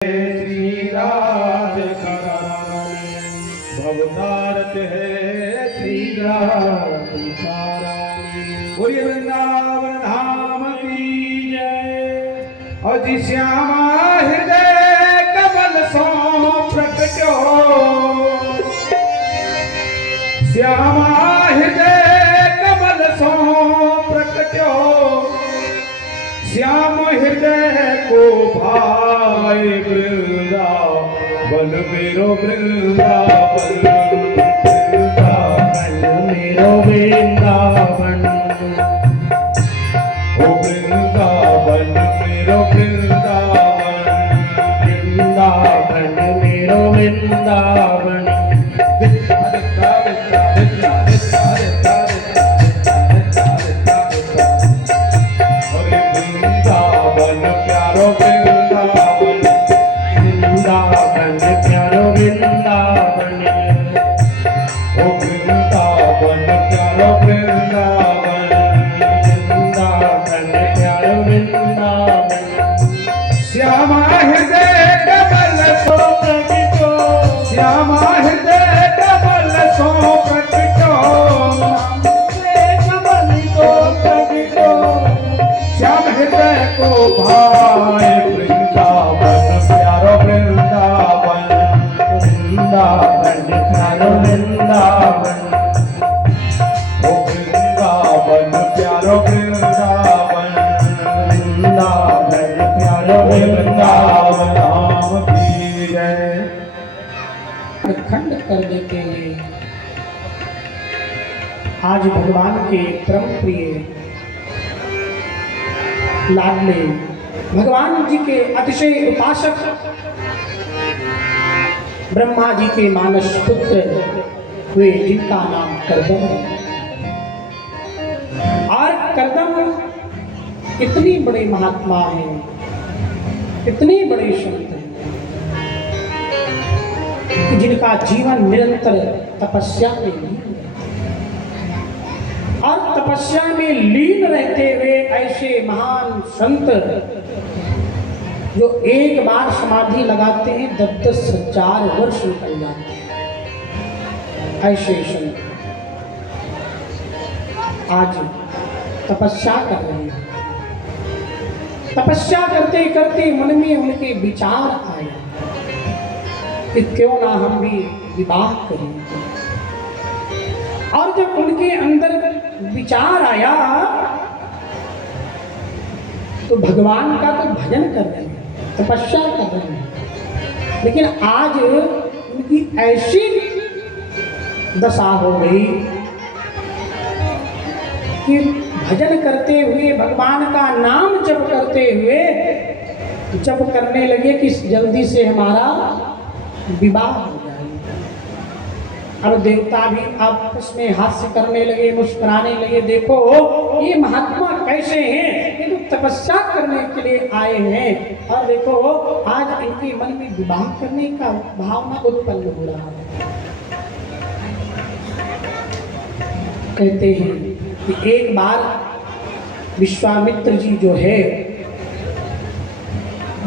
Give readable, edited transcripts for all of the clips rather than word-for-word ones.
श्री राधिका रानी भवतारत है श्री राधिका रानी। बोलिए वृंदावन धाम की जय। और जी श्यामा हृदय कमल सो प्रकटो, श्यामा हृदय कमल सो प्रकटो, श्याम हृदय को भाई वृंदावन मेरो वृंदावन, वृंदावन मेरो वृंदावन, ओ वृंदावन मेरो वृंदावन, वृंदावन मेरो वृंदावन। श्यामा हृदय कमल सो प्रकटो, श्यामा हृदय कमल सो प्रकटो, कमल को प्रकटो, श्याम हृदय को भाई वृंदावन प्यारो वृंदावन, वृंदावन प्यारो वृंदावन, ओ वृंदावन प्यारो वृंदावन, वृंदावन वृंदावन धाम की जय। खंड कर देते हैं। आज भगवान के परम प्रिय लाडले भगवान जी के अतिशय उपासक ब्रह्मा जी के मानस पुत्र हुए, जिनका नाम करदम है। और करदम इतनी बड़े महात्मा हैं, इतने बड़े संत हैं कि जिनका जीवन निरंतर तपस्या में लीन है। और तपस्या में लीन रहते हुए ऐसे महान संत जो एक बार समाधि लगाते हैं 10,000 वर्ष निकल जाते हैं, ऐसे संत आज तपस्या कर रहे हैं। तपस्या करते करते मन में उनके विचार आया कि क्यों ना हम भी विवाह करें। और जब उनके अंदर विचार आया तो भगवान का तो भजन कर रहे हैं, तपस्या कर रहे हैं, लेकिन आज उनकी ऐसी दशा हो गई कि भजन करते हुए, भगवान का नाम जप करते हुए जप करने लगे कि जल्दी से हमारा विवाह हो जाए। अब देवता भी आपस में हास्य करने लगे, मुस्कुराने लगे। देखो ये महात्मा कैसे हैं, ये तो तपस्या करने के लिए आए हैं, और देखो आज इनके मन में विवाह करने का भावना उत्पन्न हो रहा है। कहते हैं कि एक बार विश्वामित्र जी जो है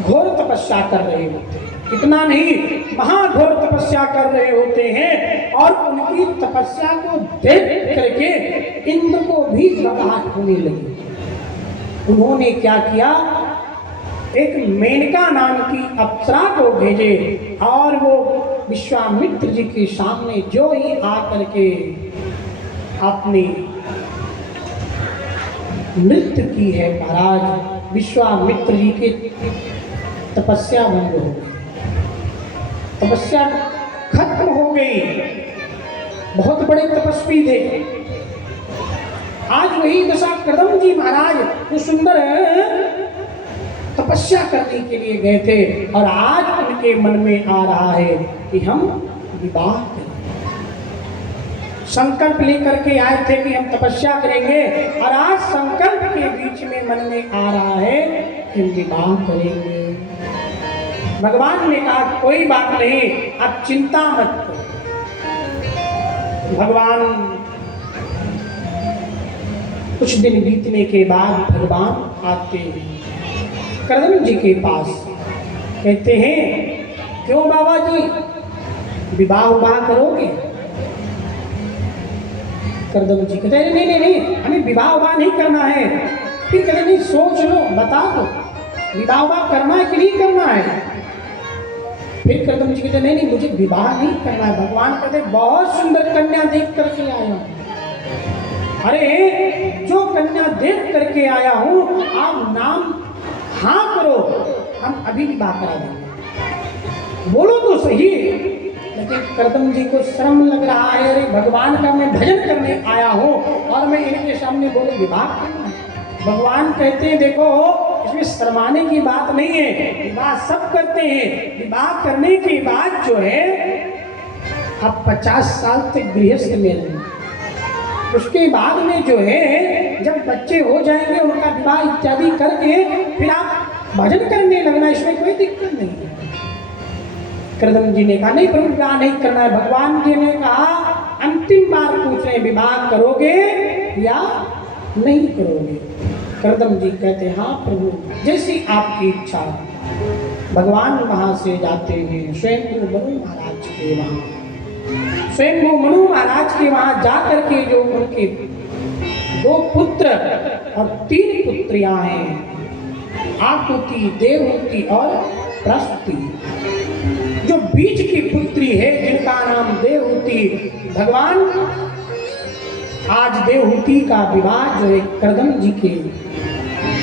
घोर तपस्या कर रहे होते हैं, इतना नहीं महाघोर तपस्या कर रहे होते हैं, और उनकी तपस्या को देख करके इंद्र को भी घबराहट होने लगी। उन्होंने क्या किया, एक मेनका नाम की अप्सरा को भेजे, और वो विश्वामित्र जी के सामने जो ही आकर के अपनी नृत्य की है, महाराज विश्वामित्र जी की तपस्या भंग हो गई, तपस्या खत्म हो गई। बहुत बड़े तपस्वी थे। आज वही दशा करदम जी महाराज जो सुंदर तपस्या करने के लिए गए थे, और आज उनके मन में आ रहा है कि हम विवाह करें। संकल्प लेकर के आए थे कि हम तपस्या करेंगे, और आज संकल्प के बीच में मन में आ रहा है कि हम विवाह करेंगे। भगवान ने कहा कोई बात नहीं, आप चिंता मत करो। भगवान कुछ दिन बीतने के बाद भगवान आते हैं करदम जी के पास, कहते हैं क्यों बाबा जी विवाह करोगे? करदम जी कहते हैं नहीं हमें विवाह नहीं करना है। फिर कहते नहीं सोच लो, बता दो विवाह करना है कि नहीं करना है। फिर करदम जी कहते नहीं मुझे विवाह नहीं करना है। भगवान कहते बहुत सुंदर कन्या देख करके आया हूं। अरे जो कन्या देख करके आया हूं आप नाम हाँ करो, हम अभी विवाह करा देंगे। बोलो तो सही। लेकिन करदम जी को शर्म लग रहा है, अरे भगवान का मैं भजन करने आया हूँ और मैं इनके सामने बोलूं विवाह करना है। भगवान कहते हैं देखो इसमें शर्माने की बात नहीं है, विवाह सब करते हैं। विवाह करने के बाद जो है आप 50 साल तक गृहस्थ में रहेंगे। उसके बाद में जो है जब बच्चे हो जाएंगे उनका विवाह इत्यादि करके फिर आप भजन करने लगना, इसमें कोई दिक्कत नहीं है। करदम जी ने कहा नहीं प्रभु विवाह नहीं करना है। भगवान जी ने कहा अंतिम बार पूछ रहे विवाह करोगे या नहीं करोगे? करदम जी कहते हाँ प्रभु जैसी आपकी इच्छा। भगवान वहां से जाते हैं स्वयं मनु महाराज के वहां। स्वयं मनु महाराज के वहां जाकर के जो उनके 2 पुत्र और 3 पुत्रियां हैं, आकुति, देवहूति और प्रसूति। जो बीच की पुत्री है जिनका नाम देवहूति, भगवान आज देवहूति का विवाह जो है करदम जी के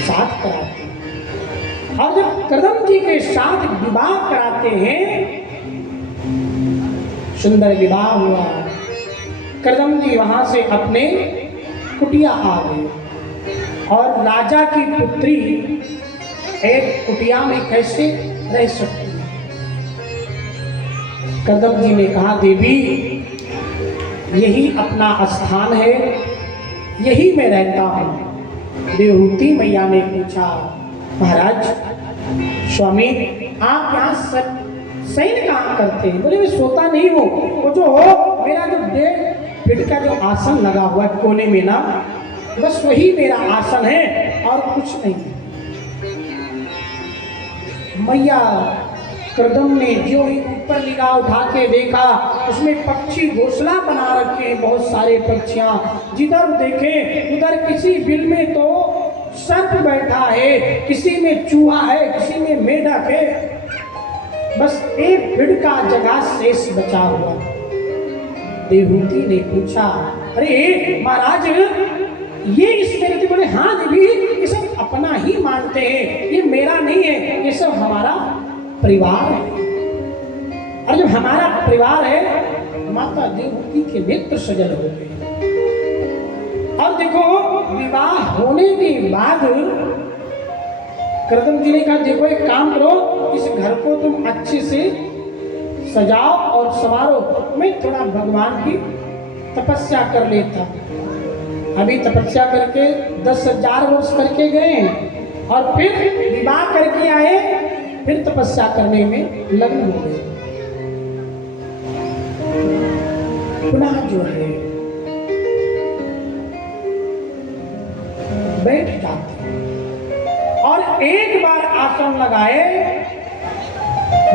साथ कराते हैं। और जब करदम जी के साथ विवाह कराते हैं, सुंदर विवाह हुआ। करदम जी वहां से अपने कुटिया आ गए और राजा की पुत्री एक कुटिया में कैसे रह सकती है? करदम जी ने कहा देवी यही अपना स्थान है, यही मैं रहता हूँ। देवहूति मैया ने पूछा महाराज स्वामी आप यहाँ शयन कहाँ करते हैं? बोले मैं सोता नहीं हूँ, वो जो हो मेरा जो 1.5 फीट का जो आसन लगा हुआ है कोने में ना, बस वही मेरा आसन है और कुछ नहीं। मैया करदम ने जो ही ऊपर निगाह उठा के देखा उसमें पक्षी घोंसला बना रखे हैं, बहुत सारे पक्षियां। जिधर देखे उधर किसी बिल में तो सर्प बैठा है, किसी में चूहा है, किसी में मेढक है, बस 1 फीट का जगह शेष बचा हुआ। देवहूति ने पूछा अरे महाराज ये इसमें रहते? बोले हाँ देवी ये सब अपना ही मानते हैं, ये मेरा नहीं है, ये सब हमारा परिवार है। और जब हमारा परिवार है माता देवहूति के नेत्र सजल हो गए। और देखो विवाह होने के बाद करदम जी ने कहा देखो एक काम करो, इस घर को तुम अच्छे से सजाओ और संवारो, मैं थोड़ा भगवान की तपस्या कर लेता। अभी तपस्या करके 10,000 वर्ष करके गए और फिर विवाह करके आए, फिर तपस्या करने में लग्न हो गए। पुनः जो है बैठ जाते और एक बार आसन लगाए,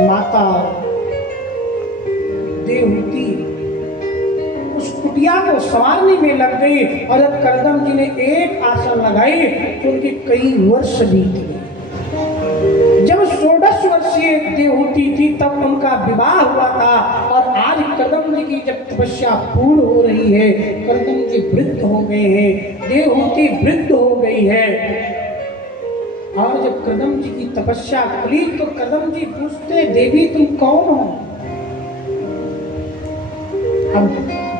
माता देवहूति उस कुटिया को संवारने में लग गई। और जब करदम जी ने एक आसन लगाई तो उनके कई वर्ष बीत गए। जब 16 वर्षीय देवहूति थी तब उनका विवाह हुआ था। और आज करदम जी की जब तपस्या पूर्ण हो रही है, करदम जी वृद्ध हो गए हैं, देवहूति वृद्ध हो गई है। और जब करदम जी की तपस्या खुली तो करदम जी पूछते देवी तुम कौन हो? अब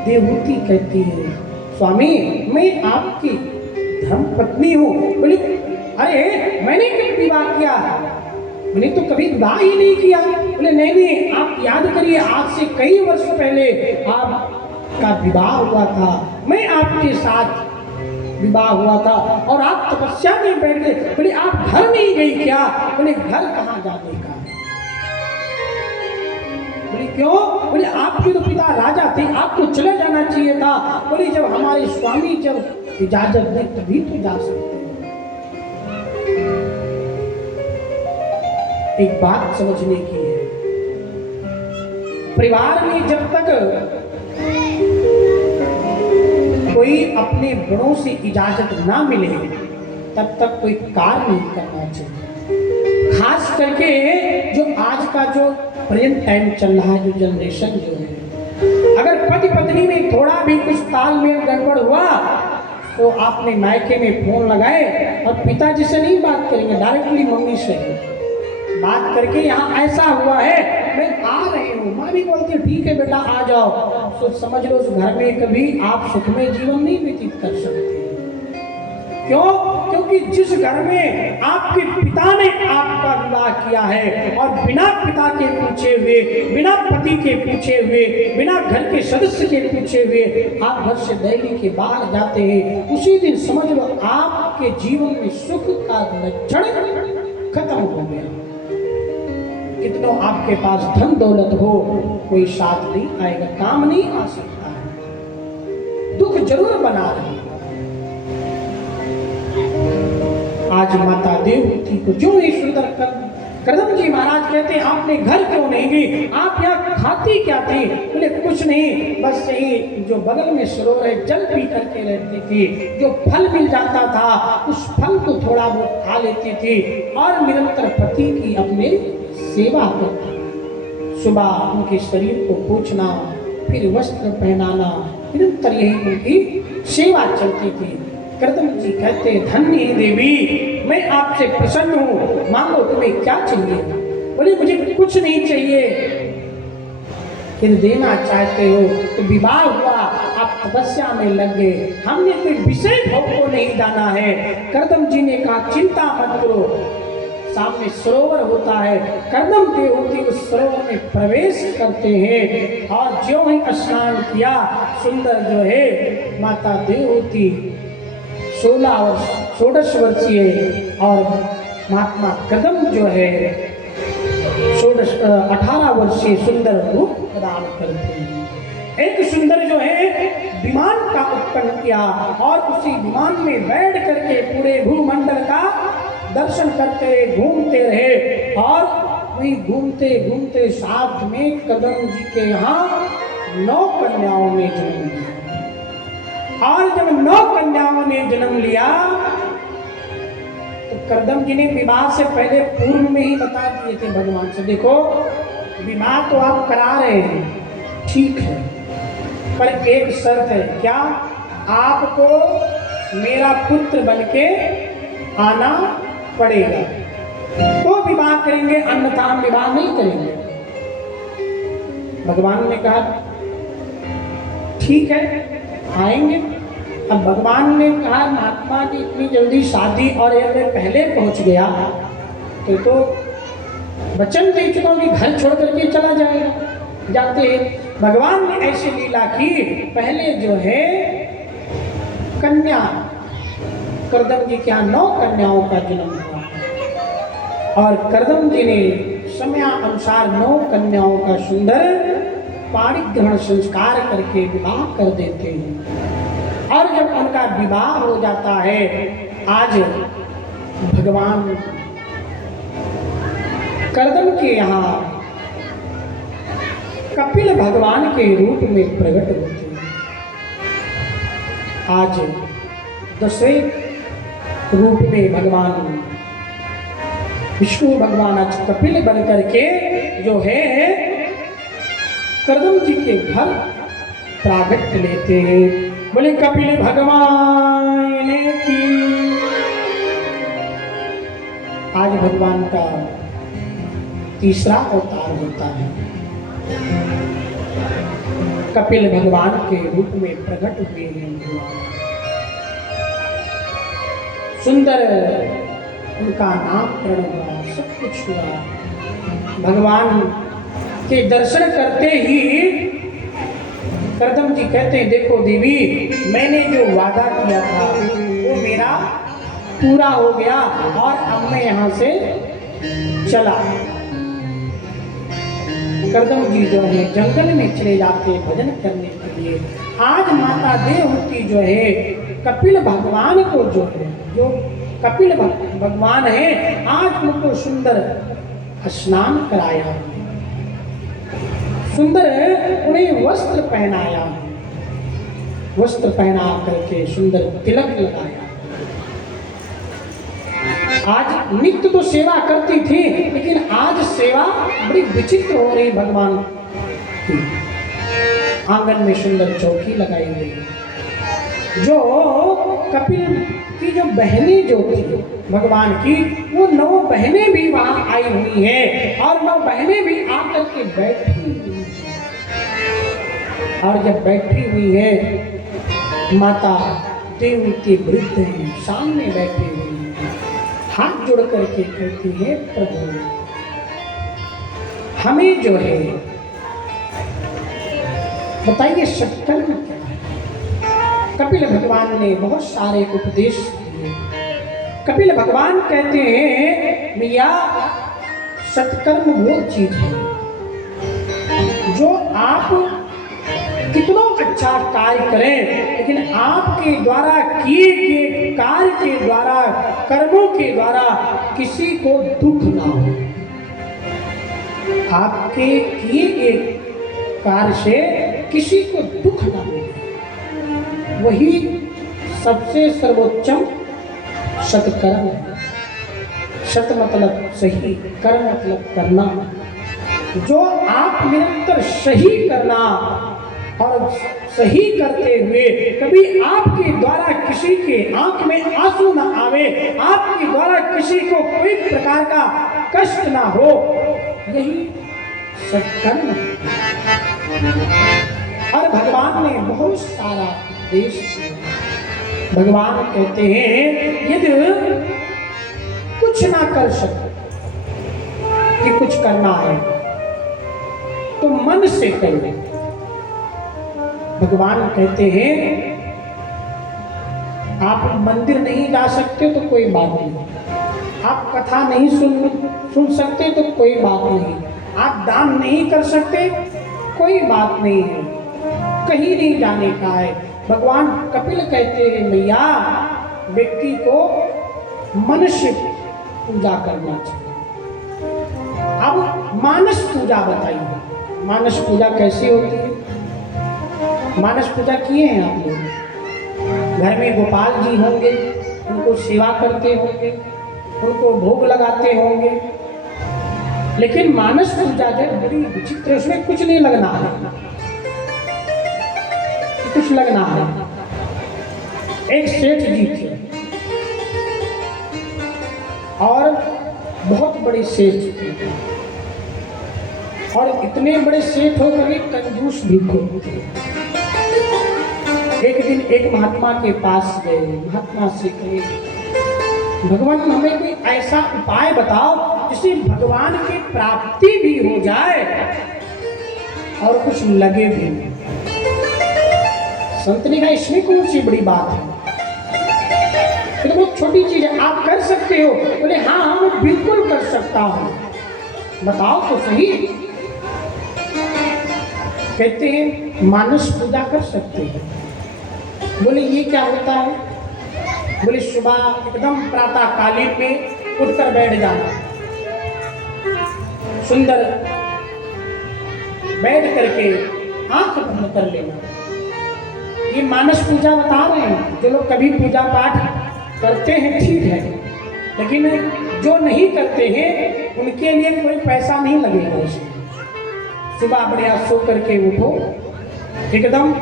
देवहूति कहती है स्वामी मैं आपकी धर्म पत्नी हूँ। बोले अरे मैंने कब विवाह किया? मैंने तो कभी विवाह ही नहीं किया। बोले नहीं आप याद करिए आज से कई वर्ष पहले आपका विवाह हुआ था, मैं आपके साथ विवाह हुआ था और आप तपस्या में बैठ गए। बोले आप घर नहीं गई क्या? बोले घर कहाँ जाने का? बोले क्यों? बोले आपके तो पिता राजा थे, आपको चले जाना चाहिए था। बोले जब हमारे स्वामी जब इजाजत दे तभी तो जा सकते हैं। एक बात समझने की है, परिवार में जब तक कोई अपने बड़ों से इजाजत ना मिले तब तक कोई कार्य नहीं करना चाहिए। खास करके जो आज का जो प्रेजेंट टाइम चल रहा है, जो जनरेशन जो है, अगर पति पत्नी में थोड़ा भी कुछ तालमेल गड़बड़ हुआ तो आपने मायके में फोन लगाए और पिताजी से नहीं बात करेंगे, डायरेक्टली मम्मी से बात करके यहाँ ऐसा हुआ है, मैं आ रही हूँ। माँ भी बोलती है ठीक है बेटा आ जाओ, तो समझ लो उस घर में कभी आप सुख में जीवन नहीं व्यतीत कर सकते। क्यों? क्योंकि जिस घर में आपके पिता ने आपका विवाह किया है और बिना पिता के पूछे हुए, बिना पति के पूछे हुए, बिना घर के सदस्य के पूछे हुए आप घर से दिल्ली के बाहर जाते हैं, उसी दिन समझ लो आपके जीवन में सुख का लक्षण खत्म हो गया। कितनों आपके पास धन दौलत हो, कोई साथ नहीं आएगा, काम नहीं आ सकता है, दुख जरूर बना रहेगा। आज माता देवहूति को जो ही सुंदर करदम जी महाराज कहते हैं आपने घर क्यों नहीं गई, आप यहाँ खाती क्या थी? बोले कुछ नहीं, बस यही जो बगल में सरोवर है जल पी करके रहती थी, जो फल मिल जाता था उस फल को थोड़ा बहुत खा लेती थी और निरंतर पति की अपने सेवा करना, सुबह उनके शरीर को पोंछना, फिर वस्त्र पहनाना, निरंतर यही उनकी सेवा चलती थी। करदम जी कहते धन्य है देवी, मैं आपसे प्रसन्न हूँ, मांगो तुम्हें क्या चाहिए? बोले मुझे कुछ नहीं चाहिए, यदि देना चाहते हो तो विवाह हुआ, आप तपस्या में लग गए, हमने कोई विषय भोग को नहीं जाना है। करदम जी ने कहा चिंता मत करो, सामने सरोवर होता है, करदम देवहूति उस सरोवर में प्रवेश करते हैं और जो ही स्नान किया, सुंदर जो है माता देवहूति 16 वर्षीय और महात्मा करदम जो है 18 वर्षीय सुंदर रूप प्रदान करते हैं। एक सुंदर जो है विमान का उत्पन्न किया और उसी विमान में बैठ करके पूरे भूमंडल का दर्शन करते घूमते रहे और वही घूमते घूमते साथ में करदम जी के यहाँ 9 कन्याओं ने जन्म लिया। और जब 9 कन्याओं ने जन्म लिया तो करदम जी ने विवाह से पहले पूर्व में ही बता दिए थे भगवान से, देखो विवाह तो आप करा रहे हैं ठीक है, पर एक शर्त है, क्या? आपको मेरा पुत्र बनके आना पड़ेगा तो विवाह करेंगे, अन्यथा हम विवाह नहीं करेंगे। भगवान ने कहा ठीक है आएंगे। अब भगवान ने कहा महात्मा की इतनी जल्दी शादी और ये मैं पहले पहुंच गया तो वचन दे चुका हूं कि घर छोड़ करके चला जाएगा। जाते भगवान ने ऐसे लीला की, पहले जो है कन्या करदम जी के यहाँ 9 कन्याओं का जन्म हुआ और करदम जी ने समयानुसार 9 कन्याओं का सुंदर पाणिग्रहण संस्कार करके विवाह कर देते हैं। और जब उनका विवाह हो जाता है, आज भगवान करदम के यहाँ कपिल भगवान के रूप में प्रकट होते हैं। आज 10वें रूप में भगवान विष्णु भगवान आज कपिल बन करके जो है करदम जी के घर प्रागट्य लेते हैं। बोले कपिल भगवान की। आज भगवान का तीसरा अवतार होता है, कपिल भगवान के रूप में प्रकट हुए हैं भगवान। सुंदर उनका नामकरण हुआ, सब कुछ हुआ। भगवान के दर्शन करते ही करदम जी कहते हैं देखो देवी, मैंने जो वादा किया था वो मेरा पूरा हो गया और अब मैं यहाँ से चला। करदम जी जो है जंगल में चले जाते भजन करने के लिए। आज माता देवहूति जो है कपिल भगवान को जो है, जो कपिल भगवान है, आज उनको सुंदर स्नान कराया, सुंदर उन्हें वस्त्र पहनाया, वस्त्र पहना करके सुंदर तिलक लगाया। आज नित्य तो सेवा करती थी, लेकिन आज सेवा बड़ी विचित्र हो रही भगवान की। आंगन में सुंदर चौकी लगाई हुई, जो कपिल की जो बहनें जो थी भगवान की, वो 9 बहनें भी वहां आई हुई हैं और 9 बहनें भी आकर के बैठी हुई। और जब बैठी हुई है, माता देवती वृद्ध हैं, सामने बैठी हुई हैं, हाथ जोड़ करके कहती है, प्रभु हमें जो है बताइए सत्कर्म क्या है। कपिल भगवान ने बहुत सारे उपदेश दिए। कपिल भगवान कहते हैं, मैया सत्कर्म वो चीज है जो आप कितना अच्छा कार्य करें, लेकिन आपके द्वारा किए गए कार्य के द्वारा, कर्मों के द्वारा किसी को दुख ना हो। आपके किए गए कार्य से किसी को दुख ना हो, वही सबसे सर्वोच्चम सत्कर्म है। सत मतलब सही, कर्म मतलब करना। जो आप निरंतर सही करना और सही करते हुए कभी आपके द्वारा किसी के आंख में आंसू ना आवे, आपके द्वारा किसी को कोई प्रकार का कष्ट ना हो, यही सत्कर्म है। और भगवान ने बहुत सारा उपदेश दिया। भगवान कहते हैं, यदि कुछ ना कर सके कि कुछ करना है तो मन से करो। भगवान कहते हैं, आप मंदिर नहीं जा सकते तो कोई बात नहीं, आप कथा नहीं सुन सकते तो कोई बात नहीं, आप दान नहीं कर सकते कोई बात नहीं है, कहीं नहीं जाने का है। भगवान कपिल कहते हैं, मैया व्यक्ति को मन से पूजा करना चाहिए। अब मानस पूजा बताइए, मानस पूजा कैसी होती है? मानस पूजा किए हैं आप लोग? घर में गोपाल जी होंगे, उनको सेवा करते होंगे, उनको भोग लगाते होंगे, लेकिन मानस पूजा जब बड़ी विचित्र, उसमें कुछ नहीं लगना है, कुछ लगना है। एक सेठ जी थे और बहुत बड़े सेठ थे, और इतने बड़े सेठ होकर के कंजूस भी थे। एक दिन एक महात्मा के पास गए, महात्मा से कहे, भगवान हमें कोई ऐसा उपाय बताओ जिससे भगवान की प्राप्ति भी हो जाए और कुछ लगे भी। संत ने कहा, इसमें कौन सी बड़ी बात है, तो बहुत छोटी चीज है, आप कर सकते हो। बोले हाँ मैं बिल्कुल कर सकता हूँ, बताओ तो सही। कहते हैं मानस पूजा कर सकते हैं। बोले ये क्या होता है? बोले सुबह एकदम प्रातः कालीन में उठकर बैठ जाना, सुंदर बैठ करके आंख बंद कर लेना। ये मानस पूजा बता रहे हैं। जो लोग कभी पूजा पाठ करते हैं ठीक है, लेकिन जो नहीं करते हैं उनके लिए कोई पैसा नहीं लगेगा इसमें। सुबह बढ़िया सो करके उठो, एकदम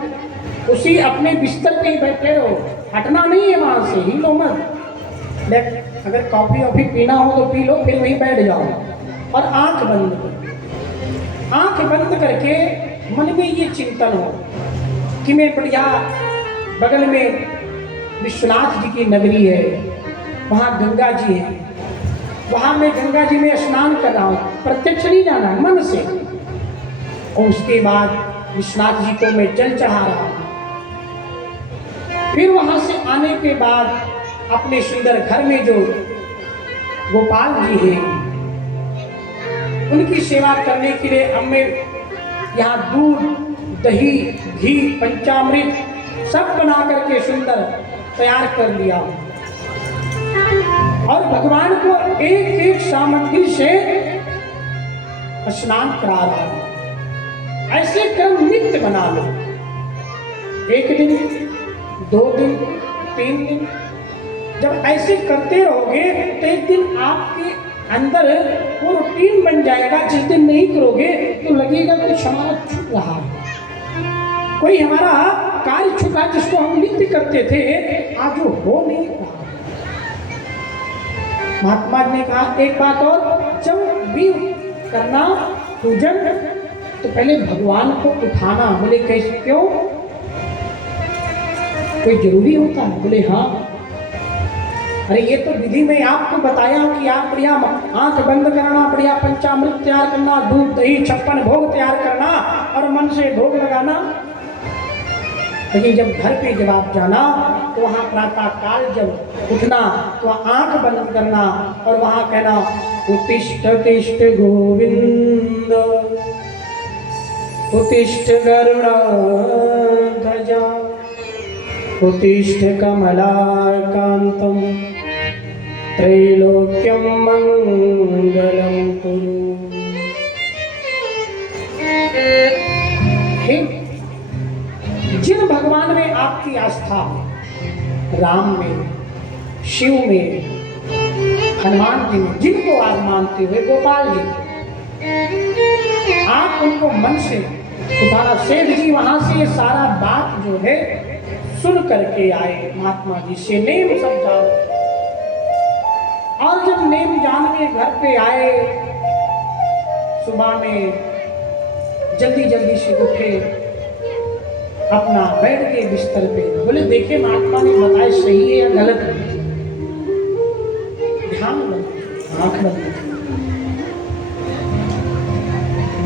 उसी अपने बिस्तर पे ही बैठे रहो, हटना नहीं है वहां से, हिलो मत। अगर कॉफी वॉफी पीना हो तो पी लो, फिर वहीं बैठ जाओ और आंख बंद करो। आंख बंद करके मन में ये चिंतन हो कि मैं बढ़िया बगल में विश्वनाथ जी की नगरी है, वहाँ गंगा जी है, वहाँ मैं गंगा जी में स्नान कर रहा हूँ, प्रत्यक्ष नहीं जाना है, मन से। और उसके बाद विश्वनाथ जी को मैं जल चढ़ा रहा हूँ। फिर वहाँ से आने के बाद अपने सुंदर घर में जो गोपाल जी हैं उनकी सेवा करने के लिए अब मैं यहाँ दूध, दही, घी, पंचामृत सब बना करके सुंदर तैयार कर लिया हूँ। और भगवान को एक एक सामग्री से स्नान करा रहा हूं। ऐसे क्रम नित्य बना लो। 1 दिन, 2 दिन, 3 दिन, जब ऐसे करते रहोगे तो एक दिन आपके अंदर वो रूटीन बन जाएगा। जिस दिन नहीं करोगे तो लगेगा कुछ हमारा छूट रहा है, कोई हमारा कार्य छूटा जिसको हम नित्य करते थे, आज वो हो नहीं रहा। महात्मा जी ने कहा एक बात और, जब भी करना पूजन तो पहले भगवान को उठाना। बोले कैसे, क्यों, कोई जरूरी होता है? बोले हाँ। अरे ये तो विधि में आपको बताया कि आप बढ़िया आंख बंद करना, बढ़िया पंचामृत तैयार करना, दूध दही 56 भोग तैयार करना और मन से भोग लगाना। लेकिन जब घर पे जब आप जाना तो वहाँ प्रातः काल जब उठना तो आंख बंद करना और वहाँ कहना उत्तिष्ठ तिष्ठ गोविंद, उत्तिष्ठ गरुड़ध्वज, उत्तिष्ठ कमलाकांतम, त्रैलोक्यम मंगलम कुरु। जिन भगवान में आपकी आस्था है, राम में, शिव में, हनुमान जी में, जिनको आप मानते हुए, गोपाल जी, आप उनको मन से उठाना। सेठ जी वहां से ये सारा बात जो है सुन करके आए, महात्मा जी से नेम सब जान। और जब नेम जान में घर पे आए, सुबह में जल्दी जल्दी से उठे, अपना बैठ के बिस्तर पे। बोले देखिए महात्मा ने बताया सही है या गलत है, ध्यान रखो, आंख बंद।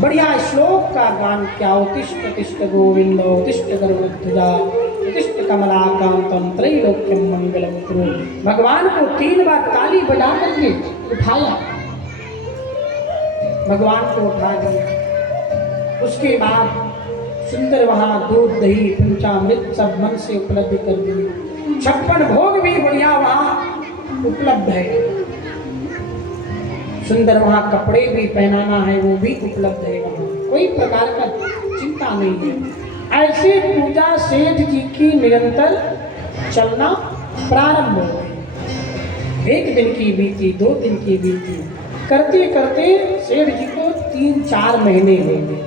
बढ़िया श्लोक का गान क्या, उत्तिष्ठ तिष्ठ गोविंद, उत्तिष्ठ गरुड़ध्वजा, उत्तिष्ठ कमलाकांतम, त्रैलोक्यम मंगलम कुरु। भगवान को 3 बार ताली बजा करके उठाया, भगवान को उठा दिया। उसके बाद सुंदर वहाँ दूध दही पंचामृत सब मन से उपलब्ध कर दिए। 56 भोग भी बढ़िया वहाँ उपलब्ध है। सुंदर वहाँ कपड़े भी पहनाना है वो भी उपलब्ध है, वहाँ कोई प्रकार का चिंता नहीं है। ऐसे पूजा सेठ जी की निरंतर चलना प्रारंभ हो गई। 1 दिन की बीती, 2 दिन की बीती, करते करते सेठ जी को 3-4 महीने हो गए।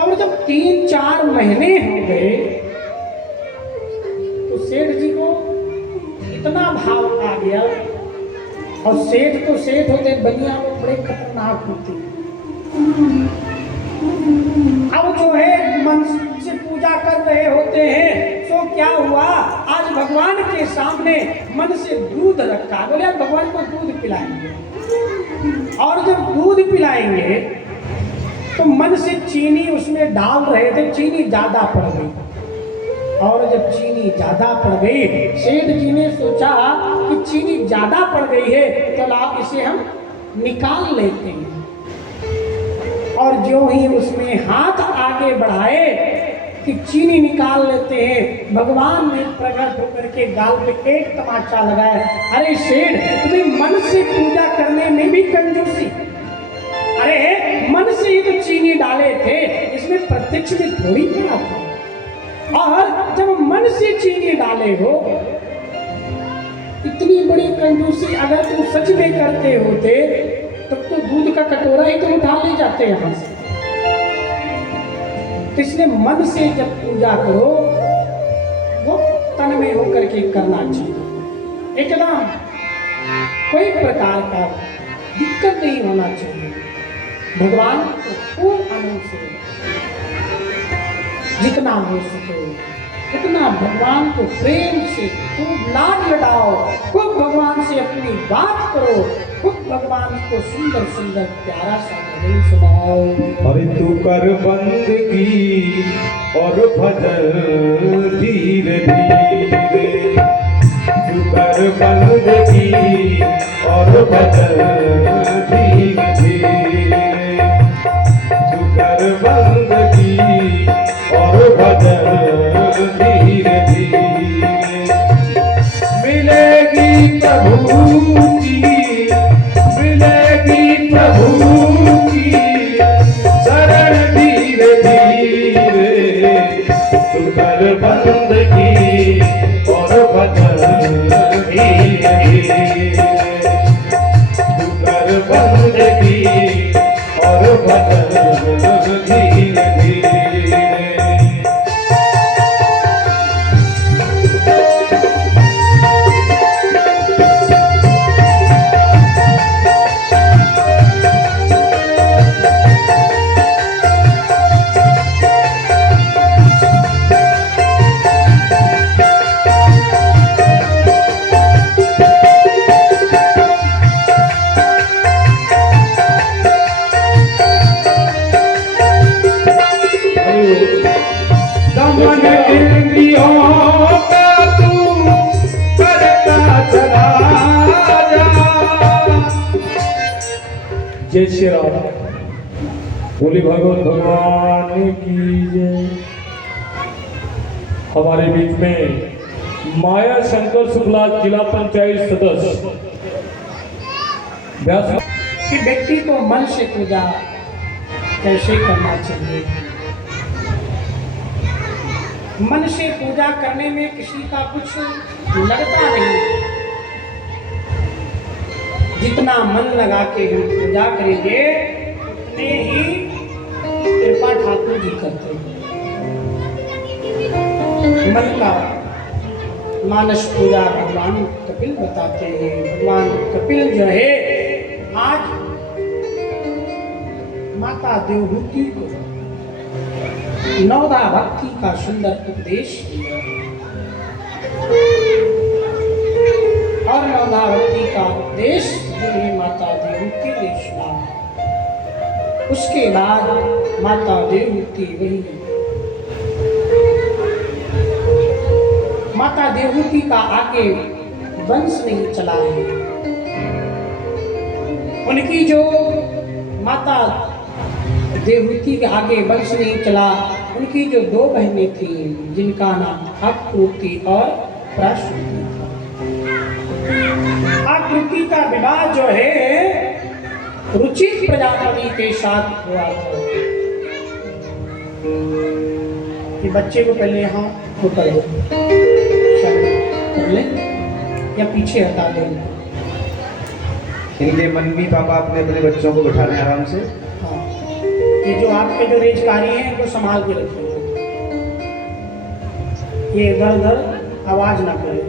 अब जब 3-4 महीने हो गए तो सेठ जी को इतना भाव आ गया। और सेठ तो सेठ होते, बनिया वो बड़े खतरनाक होते। अब जो है मन से पूजा कर रहे होते हैं, तो क्या हुआ, आज भगवान के सामने मन से दूध रखा। बोले आप भगवान को दूध पिलाएंगे, और जब दूध पिलाएंगे तो मन से चीनी उसमें डाल रहे थे, चीनी ज्यादा पड़ गई। और जब चीनी ज्यादा पड़ गई, सेठ जी ने सोचा कि चीनी ज्यादा पड़ गई है तो ला इसे हम निकाल लेते हैं। और जो ही उसमें हाथ आगे बढ़ाए कि चीनी निकाल लेते हैं, भगवान ने प्रकट होकर के गाल पे एक तमाचा लगाया। अरे सेठ, तुम्हें मन से पूजा करने में भी कंजूसी। अरे मन से ही तो चीनी डाले थे, इसमें प्रत्यक्ष में थोड़ी पड़ा था। और जब मन से चीनी डाले हो, इतनी बड़ी कंजूसी अगर तुम सच में करते होते तब तो दूध का कटोरा ही तो उठा ले जाते यहाँ से। तो इसलिए मन से जब पूजा करो वो तन में होकर के करना चाहिए, एकदम कोई प्रकार का दिक्कत नहीं होना चाहिए। भगवान को खूब आनंद से जितना हो सके उतना भगवान को प्रेम से खूब लाड लड़ाओ, खूब भगवान से अपनी बात करो, खूब भगवान को सुंदर सुंदर प्यारा सा भजन सुनाओ। अरे तू कर बंदगी और भजन धीरे धीरे, तू कर बंदगी और भजन धीरे धीरे, तू कर बंदगी और भजन धीरे धीरे। मिलेगी प्रभु की, मिलेगी प्रभु की भजन धीरे धीरे। दमन इंद्रियों का तू करता चला जा। जय श्री राम। बोले भगवान भगवान की जय। हमारे बीच में माया शंकर शुक्ला जिला पंचायत सदस्य व्यास कि व्यक्ति को मन से पूजा कैसे करना चाहिए। मन से पूजा करने में किसी का कुछ लगता नहीं। जितना मन लगा के हम पूजा करेंगे उतने ही कृपा ठाकुर जी करते हैं। मन का मानस पूजा भगवान कपिल बताते हैं। भगवान कपिल जो है आज माता देवहूति को नवदा भक्ति का सुंदर उपदेश दिया और नवदा भक्ति का उपदेश जिन्हें माता देवहूति ने सुना। उसके बाद माता देवहूति वही माता देवहूति का आगे वंश नहीं चला है। उनकी जो माता देवहूति के आगे वंश नहीं चला, उनकी जो दो बहनें थीं जिनका नाम आकृति और प्राश्रुति था। आकृति का विवाह जो है रुचित प्रजापति के साथ हुआ था। कि बच्चे को पहले यहाँ वो कर दो, कर ले या पीछे हटा दो। इनके मम्मी पापा अपने अपने बच्चों को बिठा लें आराम से। ये जो आपके जो रेजकारी हैं इनको संभाल के रखिए। ये इधर उधर आवाज ना करे।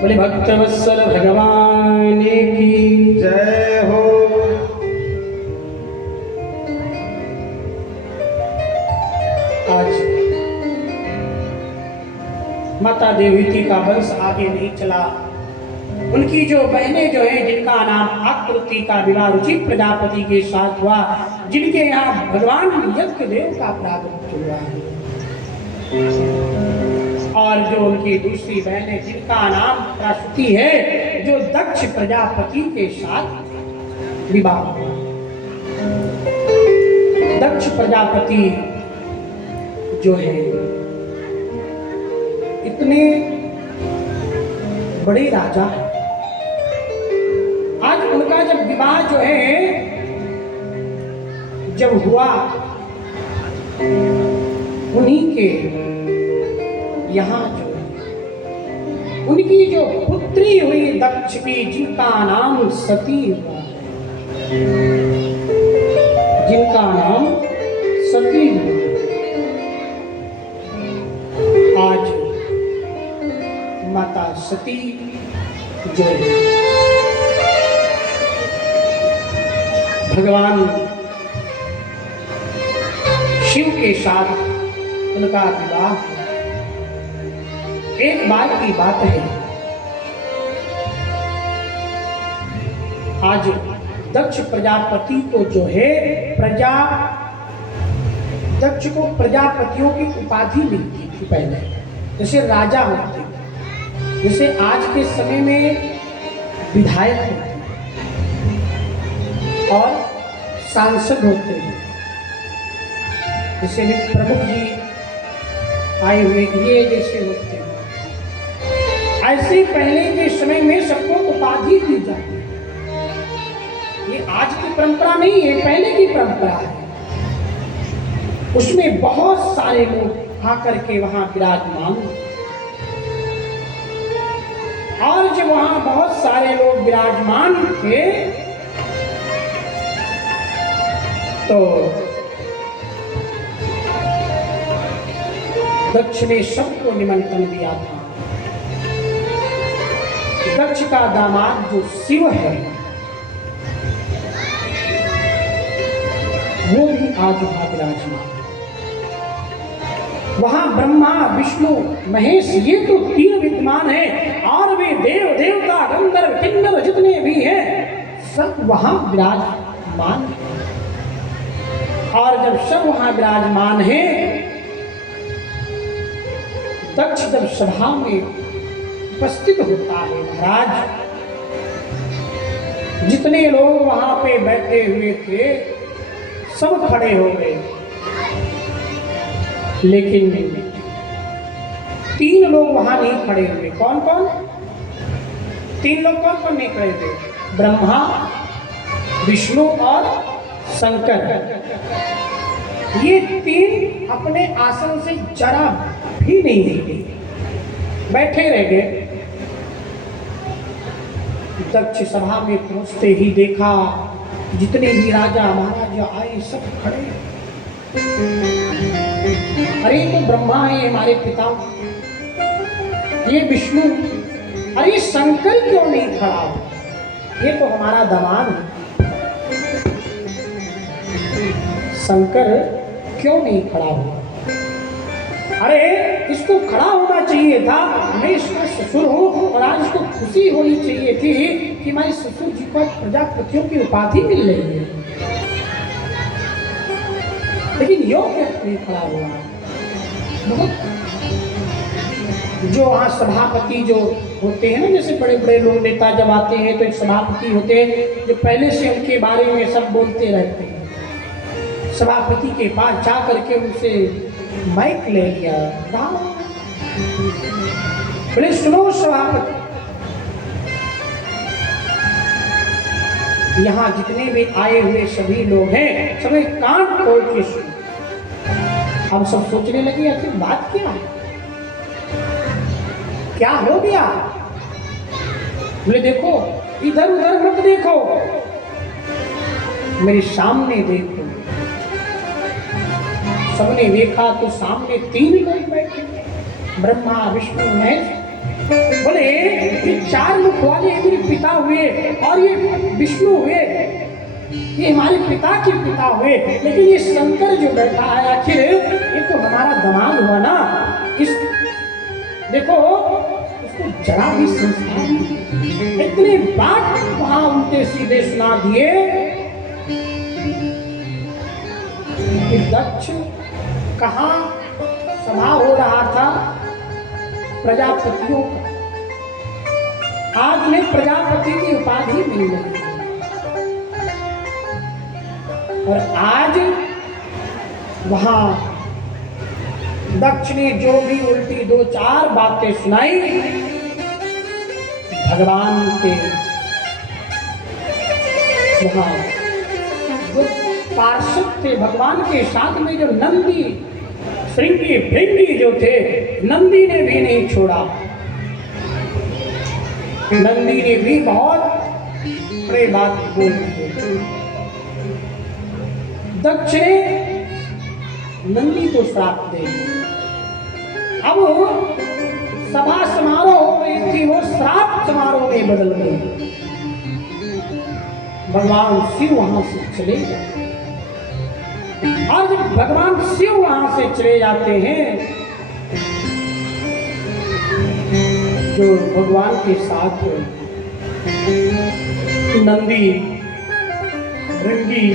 बोले भक्तवत्सल भगवान की जय हो। आज माता देवहूति का वंश आगे नहीं चला। उनकी जो बहनें जो है जिनका नाम आकृति का विवाह रुचित प्रजापति के साथ हुआ, जिनके यहाँ भगवान यज्ञ देव का प्रागट्य हुआ है। और जो उनकी दूसरी बहनें जिनका नाम प्राश्रुति है, जो दक्ष प्रजापति के साथ विवाह हुआ। दक्ष प्रजापति जो है इतने बड़े राजा हैं। आज उनका जब विवाह जो है जब हुआ, उन्हीं के यहाँ जो उनकी जो पुत्री हुई दक्ष की, जिनका नाम सती हुआ, जिनका नाम सती हुआ। आज माता सती जो है भगवान शिव के साथ उनका विवाह। एक बार की बात है, आज दक्ष प्रजापति को जो है दक्ष को प्रजापतियों की उपाधि मिलती थी पहले, जैसे राजा होते थे, जैसे आज के समय में विधायक होते और सांसद होते हैं, जैसे प्रमुख जी आए हुए ये जैसे होते हैं। ऐसे पहले के समय में सबको उपाधि दी जाती है। ये आज की परंपरा नहीं है, पहले की परंपरा है। उसमें बहुत सारे लोग आकर के वहां विराजमान, और जब वहां बहुत सारे लोग विराजमान थे तो दक्ष ने सबको निमंत्रण दिया था। दक्ष का दामाद जो शिव है वो भी आज वहां विराजमान। वहां ब्रह्मा विष्णु महेश ये तो तीन विद्यमान हैं और वे देव देवता गंधर्व किन्नर जितने भी हैं सब वहां विराजमान। और जब सब वहां विराजमान हैं, दक्ष जब सभा में उपस्थित होता है, महाराज जितने लोग वहां पे बैठे हुए थे सब खड़े हो गए, लेकिन तीन लोग वहां नहीं खड़े हुए। कौन कौन? तीन लोग कौन कौन नहीं खड़े हुए? ब्रह्मा विष्णु और शंकर। ये तीन अपने आसन से जरा भी नहीं हिले, बैठे रह गए। दक्ष सभा में पहुंचते ही देखा जितने भी राजा महाराजा आए सब खड़े। अरे तो ब्रह्मा है हमारे पिता, ये विष्णु, अरे शंकर क्यों नहीं खड़ा? ये तो हमारा दामाद है, शंकर क्यों नहीं खड़ा हुआ? अरे इसको खड़ा होना चाहिए था, मैं इसका ससुर हूँ और आज इसको खुशी होनी चाहिए थी कि हमारे ससुर जी को प्रजापतियों की उपाधि मिल रही है, लेकिन यो क्या नहीं खड़ा हुआ? बहुत जो वहाँ सभापति जो होते हैं ना, जैसे बड़े बड़े लोग नेता जब आते हैं तो एक सभापति होते हैं जो पहले से उनके बारे में सब बोलते रहते हैं। सभापति के पास जा करके उनसे माइक ले लिया, बोले सुनो सभापति, यहाँ जितने भी आए हुए सभी लोग हैं सभी कान खोल के सुनो। हम सब सोचने लगे आखिर बात क्या है, क्या हो गया? बोले देखो इधर उधर मत देखो, मेरे सामने देखो। सबने देखा तो सामने तीन लोग बैठे, ब्रह्मा विष्णु महेश। बोले ये चार मुख वाले मेरे पिता हुए और ये विष्णु हुए, ये हमारे पिता के पिता हुए, लेकिन ये शंकर जो बैठा है आखिर ये तो हमारा दामाद हुआ ना। इस देखो उसको जरा भी संस्कार नहीं। इतने बात वहां उल्टे सीधे सुना दिए कि दक्ष कहाँ सभा हो रहा था प्रजापतियों का, आज में प्रजापति की उपाधि मिल गई और आज वहां दक्ष ने जो भी उल्टी दो चार बातें सुनाई भगवान के वहां जो पार्षद थे, भगवान के साथ में जो नंदी श्रृंगी भृंगी जो थे, नंदी ने भी नहीं छोड़ा। नंदी ने भी बहुत बड़े बात बोल दी। दक्ष ने नंदी को श्राप दे दिया। अब सभा समारोह हो रही थी, वो श्राप समारोह में बदल गई। भगवान शिव वहां से चले गए और जब भगवान शिव वहां से चले जाते हैं, जो भगवान के साथ नंदी भृंगी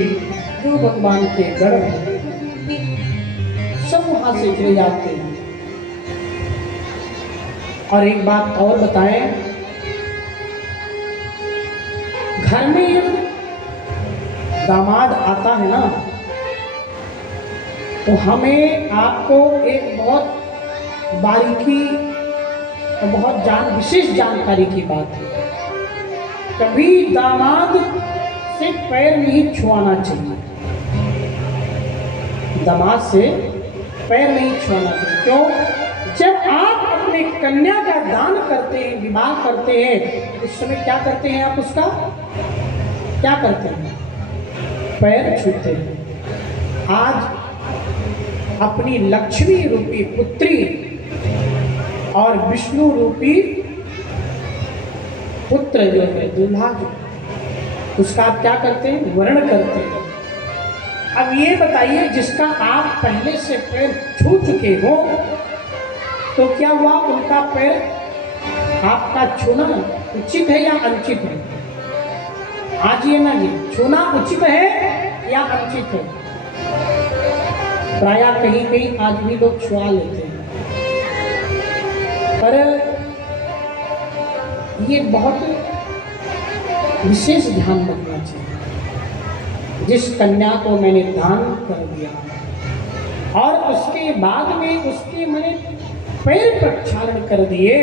जो भगवान के गढ़ सब वहां से चले जाते हैं। और एक बात और बताएं, घर में दामाद आता है ना तो हमें आपको एक बहुत बारीकी और बहुत विशेष जानकारी की बात है। कभी दामाद से पैर नहीं छुआना चाहिए, दामाद से पैर नहीं छुआना चाहिए। क्यों? जब आप अपने कन्या का दान करते हैं, विवाह करते हैं, उस समय क्या करते हैं? आप उसका क्या करते हैं? पैर छूते हैं। आज अपनी लक्ष्मी रूपी पुत्री और विष्णु रूपी पुत्र जो है दूल्हा जो, उसका आप क्या करते हैं, वर्ण करते हैं। अब ये बताइए, जिसका आप पहले से पैर छू चुके हो, तो क्या हुआ उनका पैर आपका छूना उचित है या अनुचित है? आज ये ना जी, छूना उचित है या अनुचित है? प्रायः कहीं कहीं आज भी लोग छुआ लेते हैं, पर ये बहुत विशेष ध्यान रखना चाहिए। जिस कन्या को मैंने दान कर दिया और उसके बाद में उसके मैंने पैर प्रक्षालन कर दिए,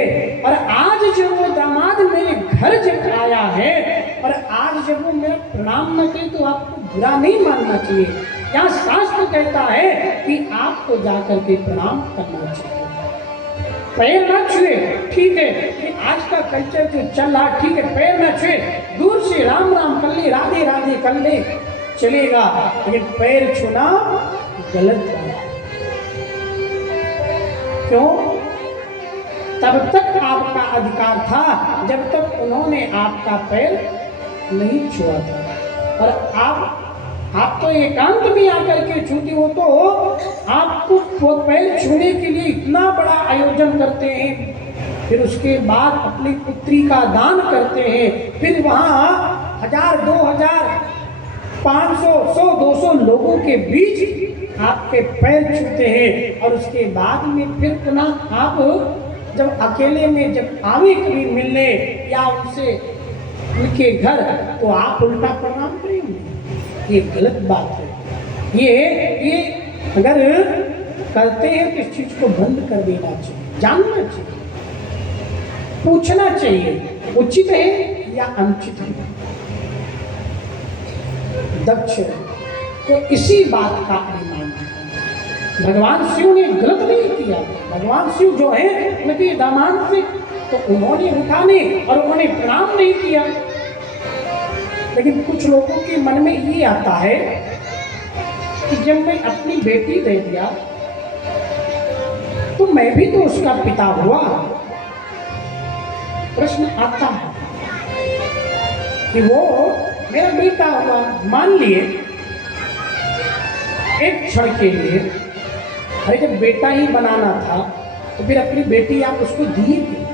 और आज जब वो दामाद मेरे घर जब आया है और आज जब वो मेरा प्रणाम न करे, तो आपको बुरा नहीं मानना चाहिए। यहाँ शास्त्र कहता है कि आपको जाकर के प्रणाम करना चाहिए, पैर ना छुए, ठीक है। कि आज का कल्चर जो चल रहा, ठीक है, पैर ना छुए, दूर से राम राम कर ले, राधे राधे कर ले, चलेगा, लेकिन पैर छूना गलत है। क्यों? तब तक आपका अधिकार था जब तक उन्होंने आपका पैर नहीं छुआ था। और आप तो एकांत में आकर के छूती हो, तो आपको वो पैर छूने के लिए इतना बड़ा आयोजन करते हैं, फिर उसके बाद अपनी पुत्री का दान करते हैं, फिर वहाँ 1000, 2000, 500, 100, 200 लोगों के बीच आपके पैर छूते हैं, और उसके बाद में फिर पुनः आप जब अकेले में जब आवे कभी मिलने या उनसे उनके घर, तो आप उल्टा प्रणाम करेंगे। ये गलत बात है। ये अगर करते हैं तो इस चीज को बंद कर देना चाहिए, जानना चाहिए, पूछना चाहिए उचित है या अनुचित है। दक्ष तो इसी बात का अभिमान था। भगवान शिव ने गलत नहीं किया। भगवान शिव जो है उनके दामाद से तो उन्होंने उठाने और उन्होंने प्रणाम नहीं किया। लेकिन कुछ लोगों के मन में ये आता है कि जब मैं अपनी बेटी दे दिया तो मैं भी तो उसका पिता हुआ। प्रश्न आता है कि वो मेरा बेटा हुआ, मान लिए एक क्षण के लिए, अरे जब बेटा ही बनाना था तो फिर अपनी बेटी आप उसको दिए क्यों?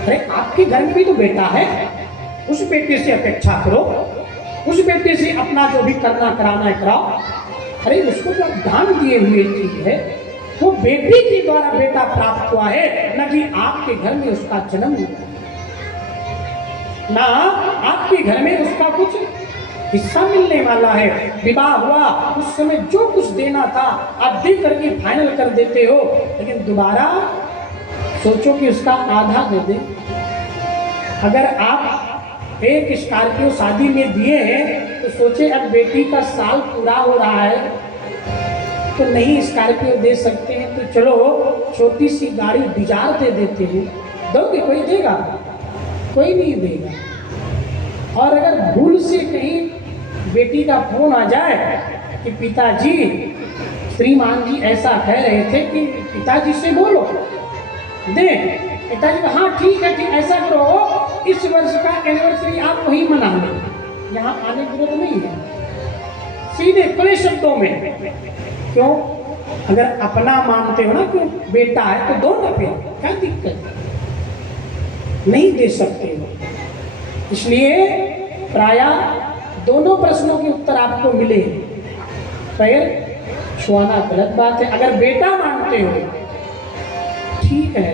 अरे आपके घर में भी तो बेटा है, उस बेटे से अपेक्षा करो, उस बेटे से अपना जो भी करना कराना है कराओ। अरे उसको जो दान दिए हुए चीज है, वो बेटी के द्वारा बेटा प्राप्त हुआ है, न कि आपके घर में उसका जन्म हुआ, ना आपके घर में उसका कुछ हिस्सा मिलने वाला है। विवाह हुआ उस समय जो कुछ देना था आप दे करके फाइनल कर देते हो, लेकिन दोबारा सोचो कि उसका आधा दे दे। अगर आप एक स्कॉर्पियो शादी में दिए हैं तो सोचे अब बेटी का साल पूरा हो रहा है तो नहीं स्कॉर्पियो दे सकते हैं, तो चलो छोटी सी गाड़ी डिजार दे देते हैं। दोगे? कोई देगा? कोई नहीं देगा। और अगर भूल से कहीं बेटी का फोन आ जाए कि पिताजी, श्रीमान जी ऐसा कह रहे थे कि पिताजी से बोलो दे, पिताजी हाँ ठीक है, ठीक ऐसा करो, इस वर्ष का एनिवर्सरी आप वहीं मना लो, यहाँ आने की जरूरत नहीं है। सीधे खुले शब्दों में। क्यों? अगर अपना मानते हो ना, क्यों बेटा है तो दो ना, फिर क्या दिक्कत? नहीं दे सकते हो। इसलिए प्रायः दोनों प्रश्नों के उत्तर आपको मिले। पैर छुआना गलत बात है। अगर बेटा मानते हो ठीक है,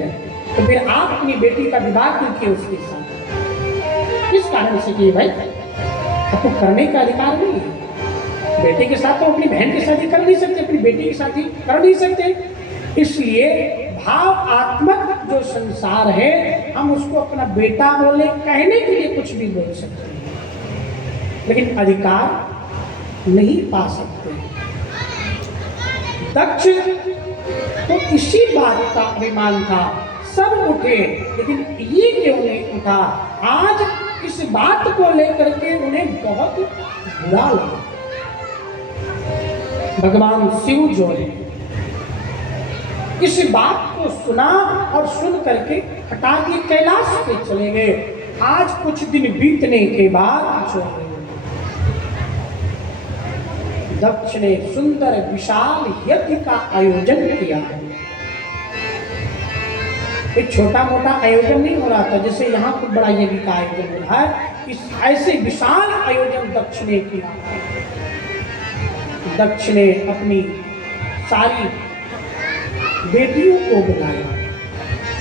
तो फिर आप अपनी बेटी का विवाह क्यों किए उसके साथ? किस कारण से किए भाई? आपको करने का अधिकार नहीं है। बेटे के साथ तो अपनी बहन के साथ ही कर नहीं सकते, अपनी बेटी के साथ ही कर नहीं सकते। इसलिए भावात्मक जो संसार है, हम उसको अपना बेटा बोले, कहने के लिए कुछ भी बोल सकते हैं, लेकिन अधिकार नहीं पा सकते। दक्ष तो इसी बात का अभिमान था, सब उठे, लेकिन ये क्यों नहीं उठा? आज इस बात को लेकर के उन्हें बहुत बुरा लगा। भगवान शिव जो है इस बात को सुना और सुन करके हटा के कैलाश पे चले गए। आज कुछ दिन बीतने के बाद जो है दक्ष ने सुंदर विशाल यज्ञ का आयोजन किया है। एक छोटा मोटा आयोजन नहीं हो रहा था जैसे यहाँ कुछ बड़ा यज्ञ का आयोजन हो रहा है। इस ऐसे विशाल आयोजन दक्ष ने किया। दक्ष ने अपनी सारी बेटियों को बुलाया,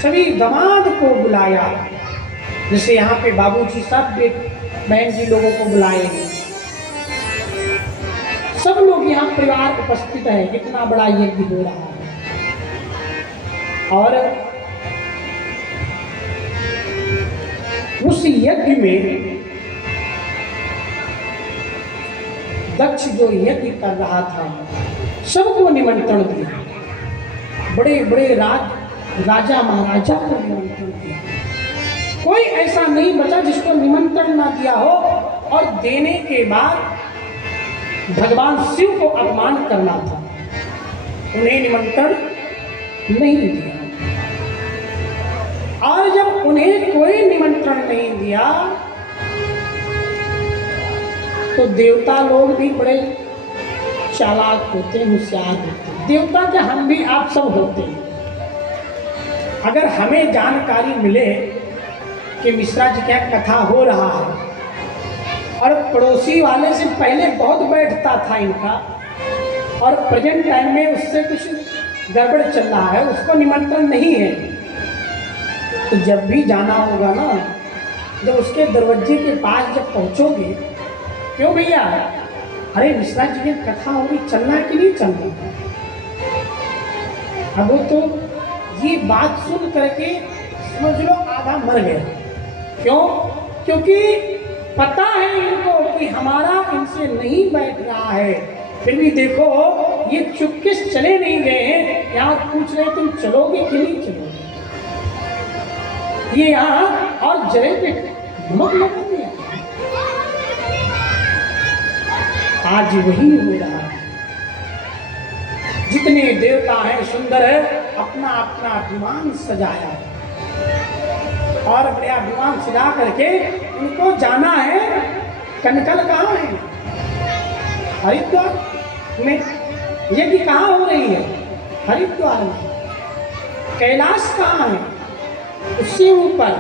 सभी दामाद को बुलाया, जैसे यहाँ पे बाबूजी सब बहन जी लोगों को बुलाएंगे। सब लोग यहाँ परिवार उपस्थित है। इतना बड़ा यज्ञ हो रहा है और उस यज्ञ में दक्ष जो यज्ञ कर रहा था सबको निमंत्रण दिया। बड़े बड़े राजा महाराजा को निमंत्रण दिया। कोई ऐसा नहीं बचा जिसको निमंत्रण ना दिया हो और देने के बाद भगवान शिव को अपमान करना था। उन्हें निमंत्रण नहीं दिया और जब उन्हें कोई निमंत्रण नहीं दिया तो देवता लोग भी बड़े चालाक होते हैं, होशियार होते हैं। देवता के हम भी आप सब होते हैं। अगर हमें जानकारी मिले कि मिश्रा जी क्या कथा हो रहा है और पड़ोसी वाले से पहले बहुत बैठता था इनका और प्रेजेंट टाइम में उससे कुछ गड़बड़ चल रहा है, उसको निमंत्रण नहीं है, तो जब भी जाना होगा ना, जब उसके दरवाजे के पास जब पहुंचोगे, क्यों भैया, अरे मिश्रा जी की कथा हो रही, चलना है कि नहीं चलना? अब वो तो ये बात सुन करके समझ लो आधा मर गया। क्यों? क्योंकि पता है इनको कि हमारा इनसे नहीं बैठ रहा है, फिर भी देखो ये चुपके से चले नहीं गए हैं। यहाँ पूछ रहे तुम चलोगे कि नहीं चलोगे? ये यहाँ और जरे पे नमक लगा दिया। आज वही हो रहा है। जितने देवता हैं सुंदर है, अपना अपना विमान सजाया है और बढ़िया विमान सजा करके उनको जाना है। कनकल कहाँ है? हरिद्वार में। यज्ञ कहाँ हो रही है? हरिद्वार में। कैलाश कहाँ है? उससे ऊपर।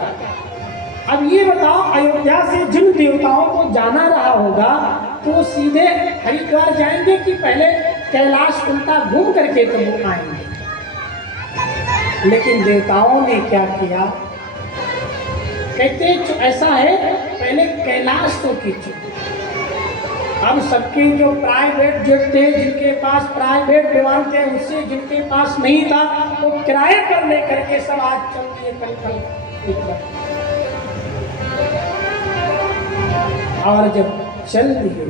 अब ये बताओ, अयोध्या से जिन देवताओं को जाना रहा होगा तो सीधे हरिद्वार जाएंगे कि पहले कैलाश उल्टा घूम करके तब आएंगे? लेकिन देवताओं ने क्या किया, कहते ऐसा है पहले कैलाश तो खींचो। अब सबके जो प्राइवेट जेट थे, जिनके पास प्राइवेट विमान थे, उससे जिनके पास नहीं था वो किराए पर लेकर के सब आज चल दिए कल। और जब चल दिए,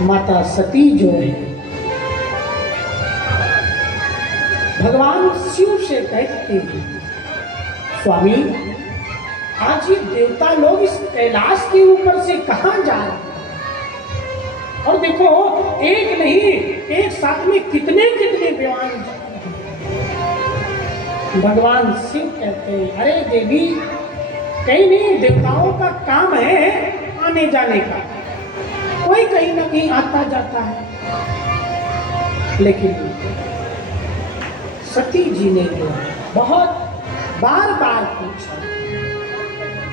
माता सती जो है भगवान शिव से कहती है, स्वामी आज ये देवता लोग इस कैलाश के ऊपर से कहाँ जा रहे हैं? और देखो एक नहीं, एक साथ में कितने कितने विमान। भगवान शिव कहते हैं, अरे देवी कहीं नहीं, देवताओं का काम है आने जाने का, कोई कहीं ना कहीं आता जाता है। लेकिन सती जी ने बहुत बार बार पूछा।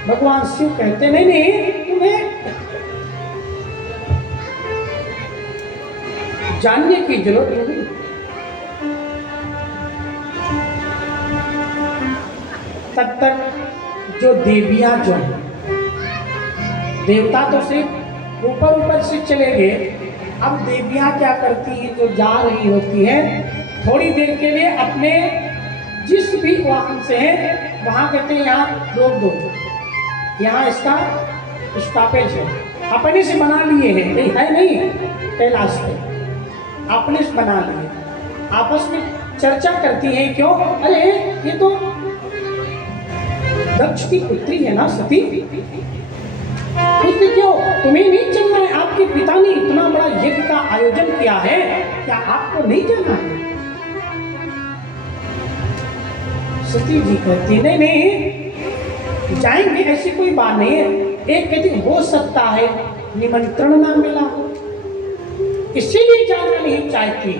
भगवान शिव कहते नहीं नहीं, तुम्हें जानने की जरूरत नहीं। तब तक जो देवियां जो है, देवता तो सिर्फ ऊपर ऊपर से चले गए। अब देवियां क्या करती हैं, जो जा रही होती हैं, थोड़ी देर के लिए अपने जिस भी वाहन से है वहां कहते हैं यहाँ रोक दो, यहाँ इसका स्टॉपेज है। अपने से बना लिए हैं, नहीं है नहीं कैलाश पे, अपने से बना लिए। आपस में चर्चा करती हैं, क्यों? अरे ये तो दक्ष की पुत्री है ना सती, पूछते क्यों तुम्हें नहीं चलना है? आपके पिता ने इतना बड़ा यज्ञ का आयोजन किया है, क्या आपको नहीं जाना है? सती जी कहती नहीं नहीं जाएंगे, ऐसी कोई बात नहीं है। एक कहती हो सकता है निमंत्रण ना मिला हो, इसीलिए जाना नहीं चाहती।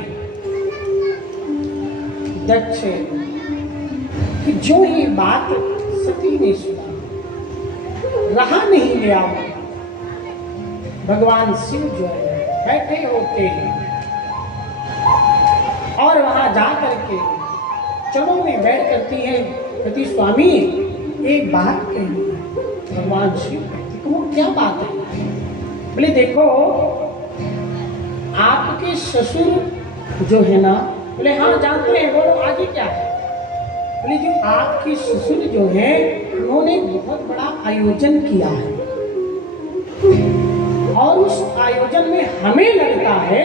दक्ष कि जो ये बात सती ने सुना, रहा नहीं गया। भगवान शिव जो है बैठे होते हैं और वहां जा करके चरणों में बैठ करती है, कहती स्वामी एक बात कहनी है। भगवान शिव कहते तो वो क्या बात है? बोले देखो आपके ससुर जो है ना, बोले हाँ जानते हैं, बोलो आगे क्या है? बोले जो आपके ससुर जो है उन्होंने बहुत बड़ा आयोजन किया है और उस आयोजन में हमें लगता है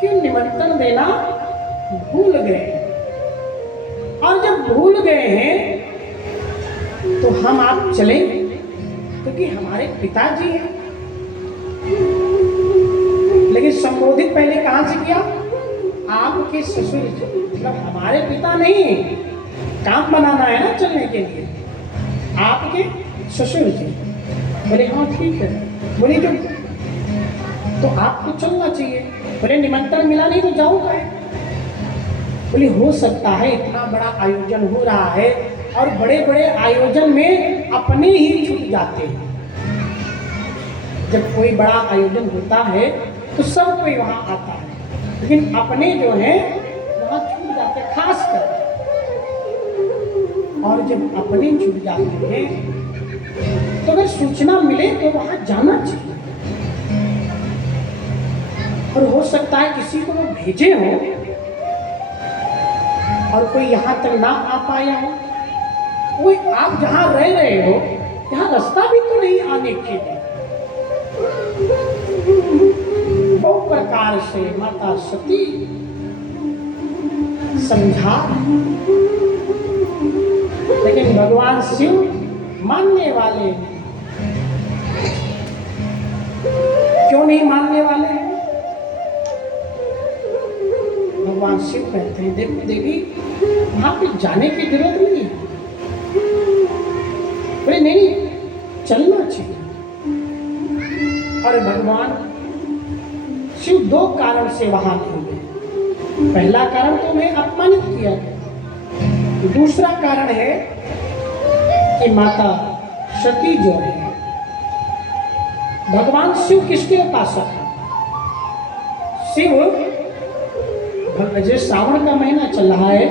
कि निमंत्रण देना भूल गए, और जब भूल गए हैं तो हम आप चले क्योंकि हमारे पिताजी हैं। लेकिन संबोधित पहले कहां से किया? आपके ससुर जी, मतलब हमारे पिता नहीं, काम बनाना है ना चलने के लिए, आपके ससुर जी। बोले हाँ ठीक है। बोले जो तो आपको चलना चाहिए। बोले निमंत्रण मिला नहीं तो जाऊंगा। बोले हो सकता है इतना बड़ा आयोजन हो रहा है और बड़े बड़े आयोजन में अपने ही छूट जाते हैं। जब कोई बड़ा आयोजन होता है तो सब कोई वहां आता है, लेकिन अपने जो है वहां छूट जाते हैं, खास कर। और जब अपने छूट जाते हैं तो अगर सूचना मिले तो वहां जाना चाहिए। और हो सकता है किसी को वो भेजे हो और कोई यहाँ तक ना आ पाया हो, कोई आप जहाँ रह रहे हो यहाँ रास्ता भी तो नहीं आने के लिए। बहुत प्रकार से माता सती समझा, लेकिन भगवान शिव मानने वाले हैं। क्यों नहीं मानने वाले हैं? भगवान शिव कहते हैं देखो देवी वहां पे जाने की जरूरत नहीं है। बोले नहीं चलना चाहिए। और भगवान शिव दो कारण से वहां नहीं गए। पहला कारण तो उन्हें अपमानित किया गया, दूसरा कारण है कि माता सती जो है, भगवान शिव किसके उपासक है? शिव जो श्रावण का महीना चल रहा है,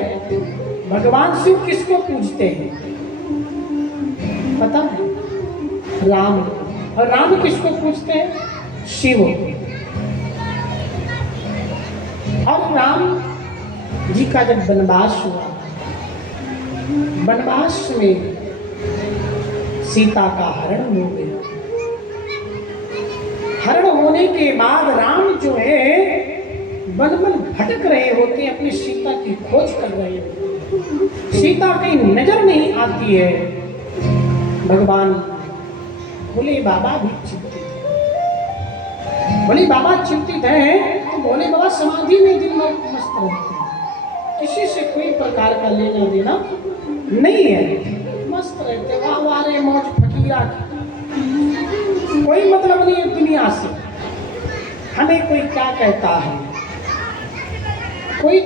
भगवान शिव किसको पूजते हैं पता है? राम। और राम किसको पूजते हैं? शिव। और राम जी का जब वनवास हुआ, वनवास में सीता का हरण हो गया। हरण होने के बाद राम जो है वन वन भटक रहे होते हैं, अपनी सीता की खोज कर रहे होते। सीता कहीं नजर नहीं आती है। भगवान भोले बाबा भी चिंतित है। भोले बाबा चिंतित हैं तो भोले बाबा समाधि में दिन में मस्त रहते हैं, किसी से कोई प्रकार का लेना देना नहीं है, मस्त रहते। वाह वाह रे मौज फकीरा की, कोई मतलब नहीं है दुनिया से, हमें कोई क्या कहता है, कोई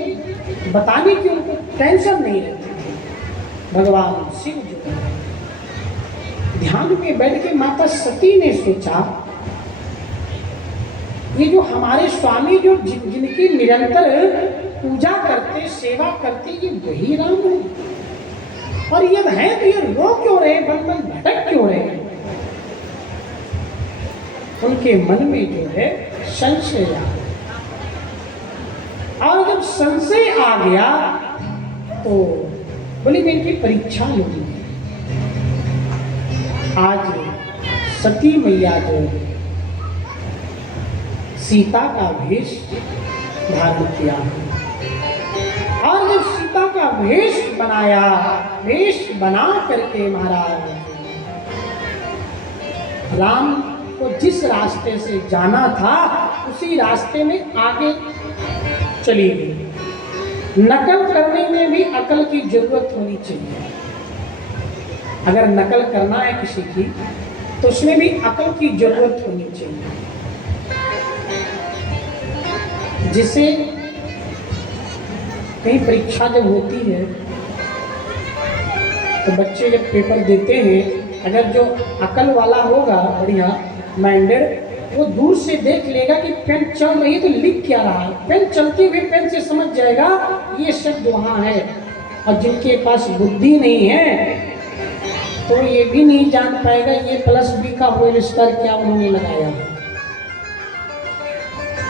बताने की उनको टेंशन नहीं रहती। भगवान शिव जो ध्यान में बैठ के माता सती ने सोचा ये जो हमारे स्वामी जो जिनकी निरंतर पूजा करते सेवा करते ये वही राम है, और ये है तो ये रो क्यों रहे, बन बन भटक क्यों रहे? उनके मन में जो है संशय आ, और जब संशय आ गया तो बोली मैं इनकी परीक्षा लूंगी। आज सती मैया जो सीता का वेश धारण किया, और जब सीता का वेश बनाया, वेश बना करके महाराज राम को जिस रास्ते से जाना था उसी रास्ते में आगे चली गई। नकल करने में भी अकल की जरूरत होनी चाहिए। अगर नकल करना है किसी की तो उसमें भी अकल की जरूरत होनी चाहिए, जिससे कहीं परीक्षा जब होती है तो बच्चे जब पेपर देते हैं, अगर जो अकल वाला होगा बढ़िया माइंडेड, वो दूर से देख लेगा कि पेन चल रही है तो लिख क्या रहा है। पेन चलते हुए पेन से समझ जाएगा ये शब्द वहाँ है। और जिनके पास बुद्धि नहीं है तो ये भी नहीं जान पाएगा ये प्लस बी का होल स्क्वायर क्या उन्होंने लगाया है।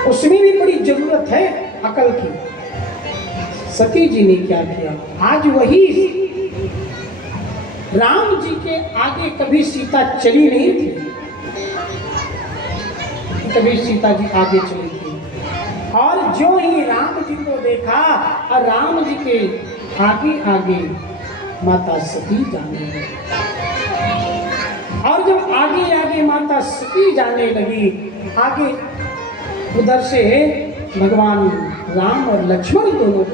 उसमें भी बड़ी जरूरत है अकल की। सती जी ने क्या किया, आज वही राम जी के आगे कभी सीता चली नहीं थी, कभी सीता जी आगे चली थी। और जो ही राम जी को देखा और राम जी के आगे आगे माता सती जाने लगी। और जब आगे आगे माता सती जाने लगी, आगे उधर से भगवान राम और लक्ष्मण दोनों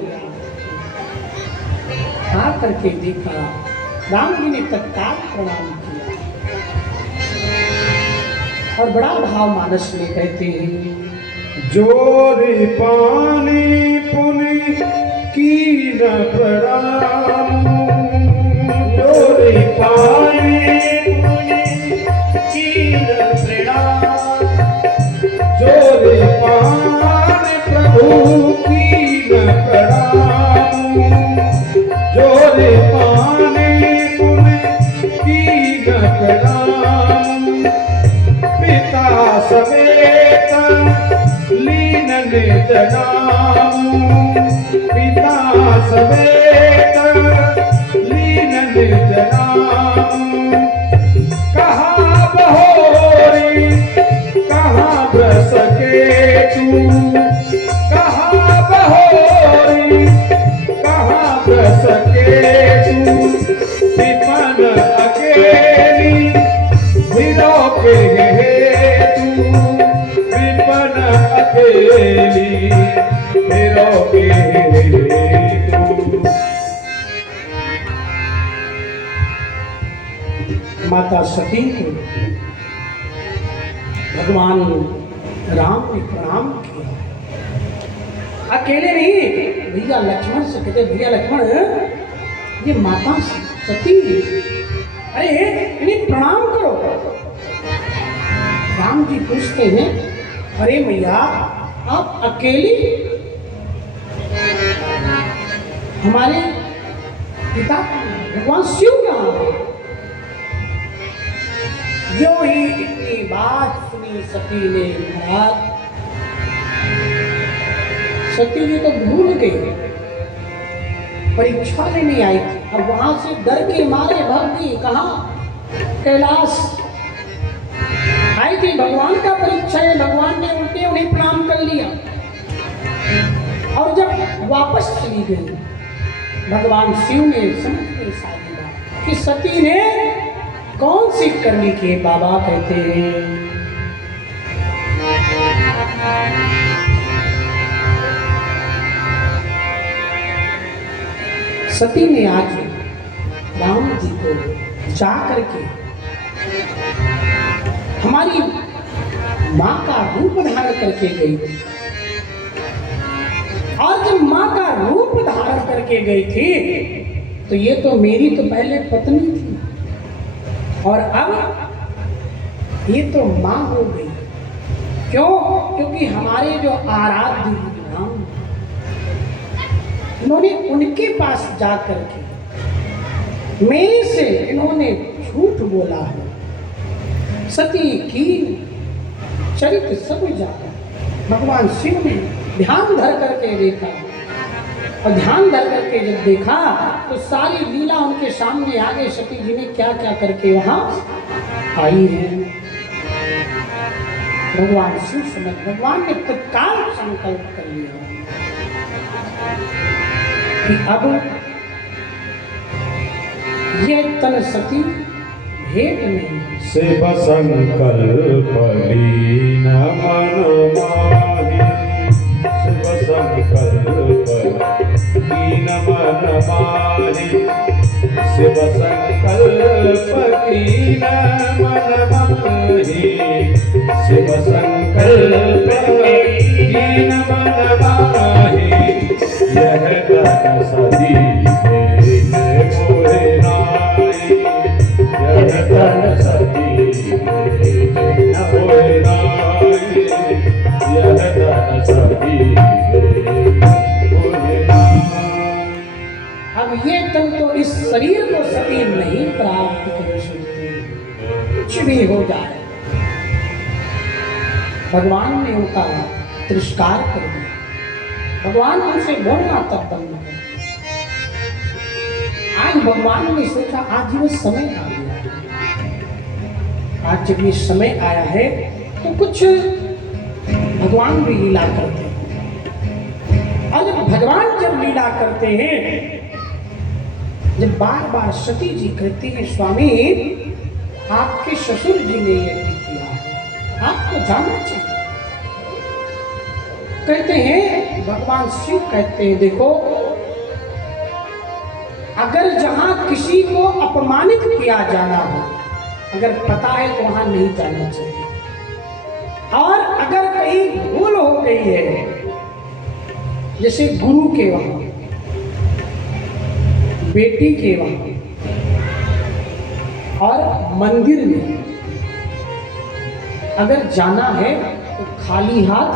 आ करके देखा, राम जी ने तत्काल प्रणाम किया और बड़ा भाव मानस में कहते हैं, जोरी पानी पुनि की न प्रणाम, जोरी पानी की न प्रणाम, जोरी पानी प्रभु की न प्रणाम, जोरी पानी पुनि की न प्रणाम, पिता समेत लीन निज नाम, पिता समेत लीन निज नाम, कहाँ बहोरी कहाँ बस के तू, कहाँ बहोरी कहाँ बस के तू, विपन अकेली भिरो के हेतु, विपन अकेली भिरो के हेतु। माता सती को भगवान राम ने प्रणाम किया। अकेले नहीं, भैया लक्ष्मण से कहते, भैया लक्ष्मण ये माता सती, अरे इन्हें प्रणाम करो। राम जी पूछते हैं, अरे मैया आप अकेली, हमारे पिता भगवान शिव कहाँ हैं? जो ही इतनी बात सुनी सती ने, महाराज सती जी तो भूल गई, परीक्षा लेने आई थी। अब वहां से डर के मारे भाग गई, कहाँ? कैलाश आई थी, भगवान का परीक्षा है। भगवान ने उल्टे उन्हें प्रणाम कर लिया। और जब वापस चली गई, भगवान शिव ने समझ गई सारी बात कि सती ने कौन सी करनी की। बाबा कहते हैं, सती ने आज राम जी को जा करके हमारी माँ का रूप धारण करके गई थी। और जब माँ का रूप धारण करके गई थी तो ये तो मेरी तो पहले पत्नी थी और अब ये तो माँ हो गई। क्यों? क्योंकि हमारे जो आराध्य राम, इन्होंने उनके पास जा करके मेरे से इन्होंने झूठ बोला है। सती की चरित्र सब जाता। भगवान शिव ने ध्यान धर करके देखा और ध्यान धर करके जब देखा तो सारी लीला उनके सामने आ गई। सती जी ने क्या क्या करके वहां आई है। भगवान शिव समझ, भगवान ने तत्काल संकल्प कर लिया कि अब ये तन सती भेंट नहीं। शिव संकल्प लीन मन माहि, शिव संकल्प लीन मन माहि, शिव संकल्प लीन मन माहि, शिव संकल्प लीन मन माहि, यह तन सती भेंट मोहे नाहि, यह तन सती भेंट मोहे नाहि, यह तन सती भेंट मोहे नाहि। अब ये तन तो इस शरीर को सती नहीं प्राप्त कर सकती, कुछ भी हो जाए। भगवान ने उनका तिरस्कार कर दिया। भगवान उनसे बोलना तब बंद कर। आज भगवान ने सोचा आज ये समय आ गया, आज जब ये समय आया है तो कुछ भगवान भी लीला करते हैं। और जब भगवान जब लीला करते हैं, जब बार बार सती जी कहती है स्वामी आपके ससुर जी ने यह किया है, आपको जानना चाहिए। कहते हैं भगवान शिव कहते हैं देखो, अगर जहां किसी को अपमानित किया जाना हो, अगर पता है तो वहां नहीं जाना चाहिए। और अगर कहीं भूल हो गई है, जैसे गुरु के वहां, बेटी के वहां और मंदिर में अगर जाना है तो खाली हाथ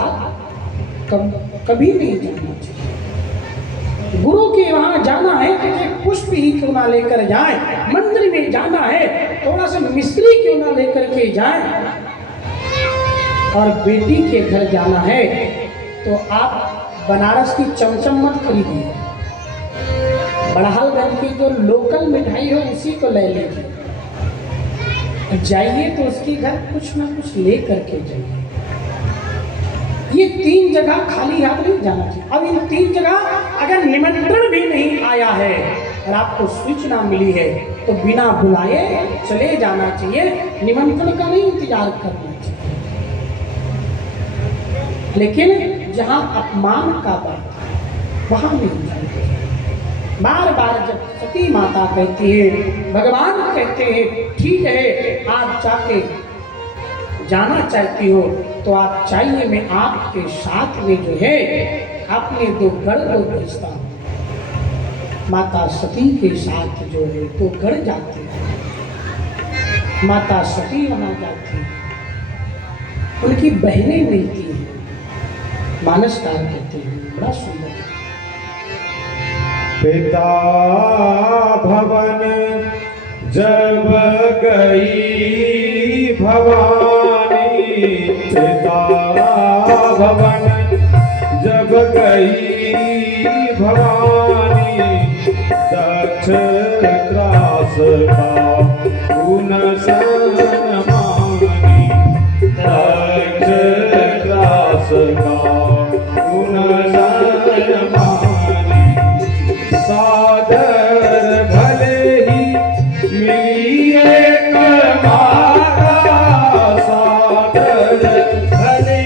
कभी नहीं जाना चाहिए। गुरु के वहां जाना है तो एक पुष्प ही क्यों ना लेकर जाए, मंदिर में जाना है थोड़ा सा मिश्री क्यों ना लेकर के जाए, और बेटी के घर जाना है तो आप बनारस की चमचम मत खरीदिए, बड़हलगंज की जो लोकल मिठाई हो उसी को ले लीजिए। जाइए तो उसके घर कुछ ना कुछ ले करके जाइए। ये 3 जगह खाली हाथ नहीं जाना चाहिए। अब इन 3 जगह अगर निमंत्रण भी नहीं आया है और आपको सूचना मिली है तो बिना बुलाए चले जाना चाहिए, निमंत्रण का नहीं इंतजार करना चाहिए। लेकिन जहां अपमान का बात वहां नहीं जाना चाहिए। बार बार जब सती माता कहती है, भगवान कहते हैं ठीक है आप जाके जाना चाहती हो तो आप चाहिए मैं आपके साथ में जो है अपने 2 गढ़ को भेजता हूँ। माता सती के साथ जो है 2 गढ़ जाते हैं। माता सती वहाँ जाती है, उनकी बहनें मिलती हैं, मानसकार कहते हैं, बड़ा सुंदर। पिता भवन जब गई भवानी, पिता भवन जब गई भवानी, दक्ष त्रास का गुण सनमानी, दक्ष त्रास का गुण सनमानी, सादर भले ही मिली एक माता, सादर भले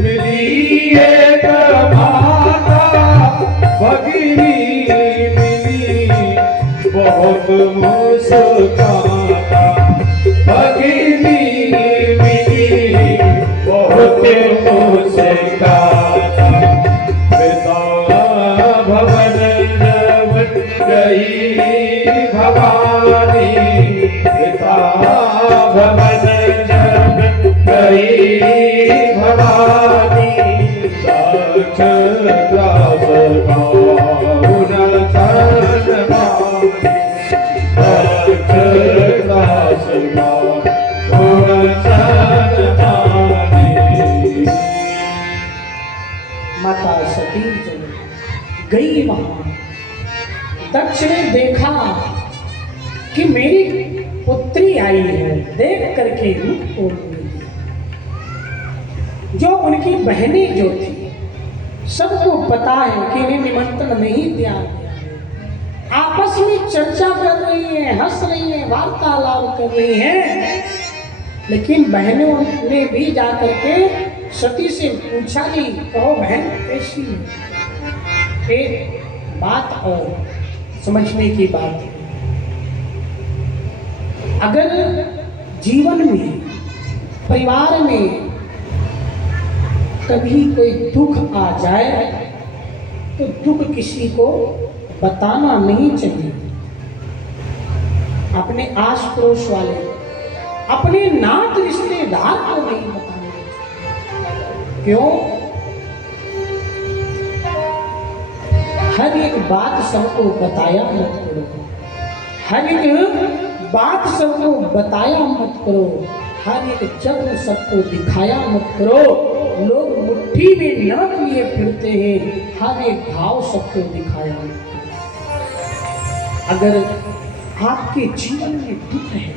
मिली एक माता, भगिनी मिली बहुत मुस्काता, भगिनी मिली बहुत मुस्काता। पिता भवन जब गई भवानी, पिता भवन जब गई भवानी, दक्ष त्रास का गुण सनमानी, दक्ष त्रास का गुण सनमानी। माता सती जब गई वहां, दक्ष ने देखा कि मेरी पुत्री आई है, देख करके मुख खोल दिया। जो उनकी बहनें जो थी सबको पता है कि इन्हें निमंत्रण नहीं दिया गया है। आपस में चर्चा कर रही है, हंस रही है, वार्तालाप कर रही है, लेकिन बहनों ने भी जाकर के सती से पूछा कि कहो बहन कैसी है। एक बात और समझने की बात है, अगर जीवन में परिवार में कभी कोई दुख आ जाए तो दुख किसी को बताना नहीं चाहिए। अपने आस पड़ोस वाले, अपने नात रिश्तेदार को नहीं बताना चाहिए। क्यों? हर एक बात सबको बताया मत करो, हर एक बात सबको बताया मत करो, हर एक जग सबको दिखाया मत करो। लोग मुट्ठी में नमक लिए फिरते हैं, हर एक घाव सबको दिखाया मत करो। अगर आपके जीवन में दुख है,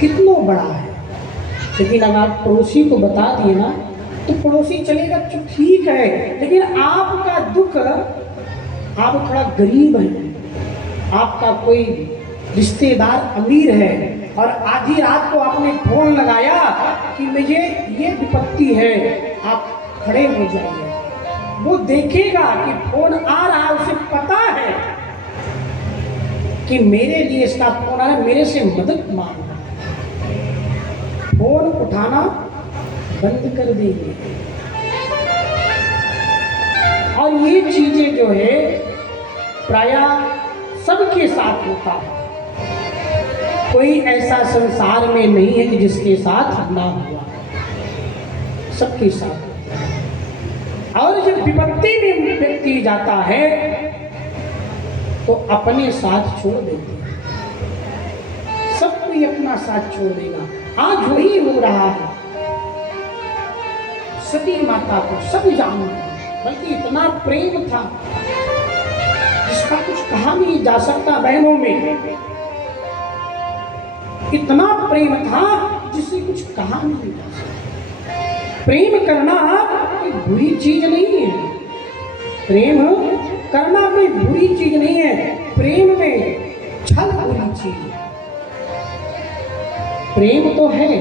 कितना बड़ा है, लेकिन अगर आप पड़ोसी को बता दिए ना तो पड़ोसी चलेगा तो ठीक है, लेकिन आपका दुख, आप थोड़ा गरीब हैं, आपका कोई रिश्तेदार अमीर है और आधी रात को आपने फोन लगाया कि मुझे ये विपत्ति है, आप खड़े हो जाइए, वो देखेगा कि फोन आ रहा है, उसे पता है कि मेरे लिए इसका फोन आ रहा है, मेरे से मदद मांग रहा है। फोन उठाना बंद कर देंगे। और ये चीजें जो है प्रायः सबके साथ होता है, कोई ऐसा संसार में नहीं है कि जिसके साथ ना हुआ, सबके साथ होता है। और जब विपत्ति में व्यक्ति जाता है तो अपने साथ छोड़ देते हैं, सब कोई अपना साथ छोड़ देगा। आज वही हो रहा है, सती माता को सब जानते, बल्कि इतना प्रेम था जिसका कुछ कहा नहीं जा सकता। बहनों में इतना प्रेम था जिसे कुछ कहा नहीं जा सकता। प्रेम करना कोई बुरी चीज नहीं है, प्रेम करना कोई बुरी चीज नहीं है, प्रेम में छल बुरी चीज है। प्रेम तो है,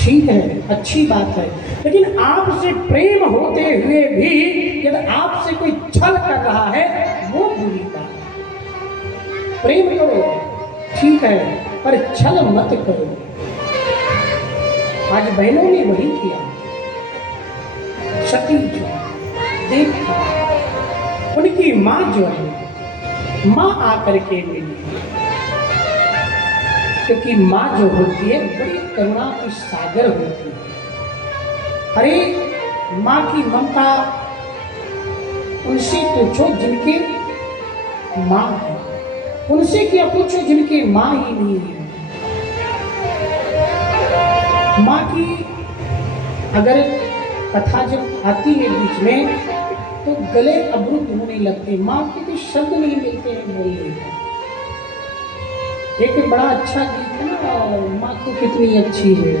ठीक है, अच्छी बात है, लेकिन आपसे प्रेम होते हुए भी यदि आपसे कोई छल कर रहा है वो बुरी बात है। प्रेम करो, ठीक है, पर छल मत करो। आज बहनों ने वही किया। सती जो देखा, उनकी माँ जो है, माँ आकर के मिली, क्योंकि माँ जो होती है बड़ी करुणा की सागर होती है। अरे माँ की ममता उनसे पूछो जिनके माँ है, उनसे क्या पूछो जिनके माँ ही नहीं है। माँ की अगर कथा जब आती है बीच में तो गले अवरुद्ध होने लगते, माँ के भी शब्द नहीं मिलते हैं बोलने का। एक बड़ा अच्छा गीत है ना, माँ तो कितनी अच्छी है,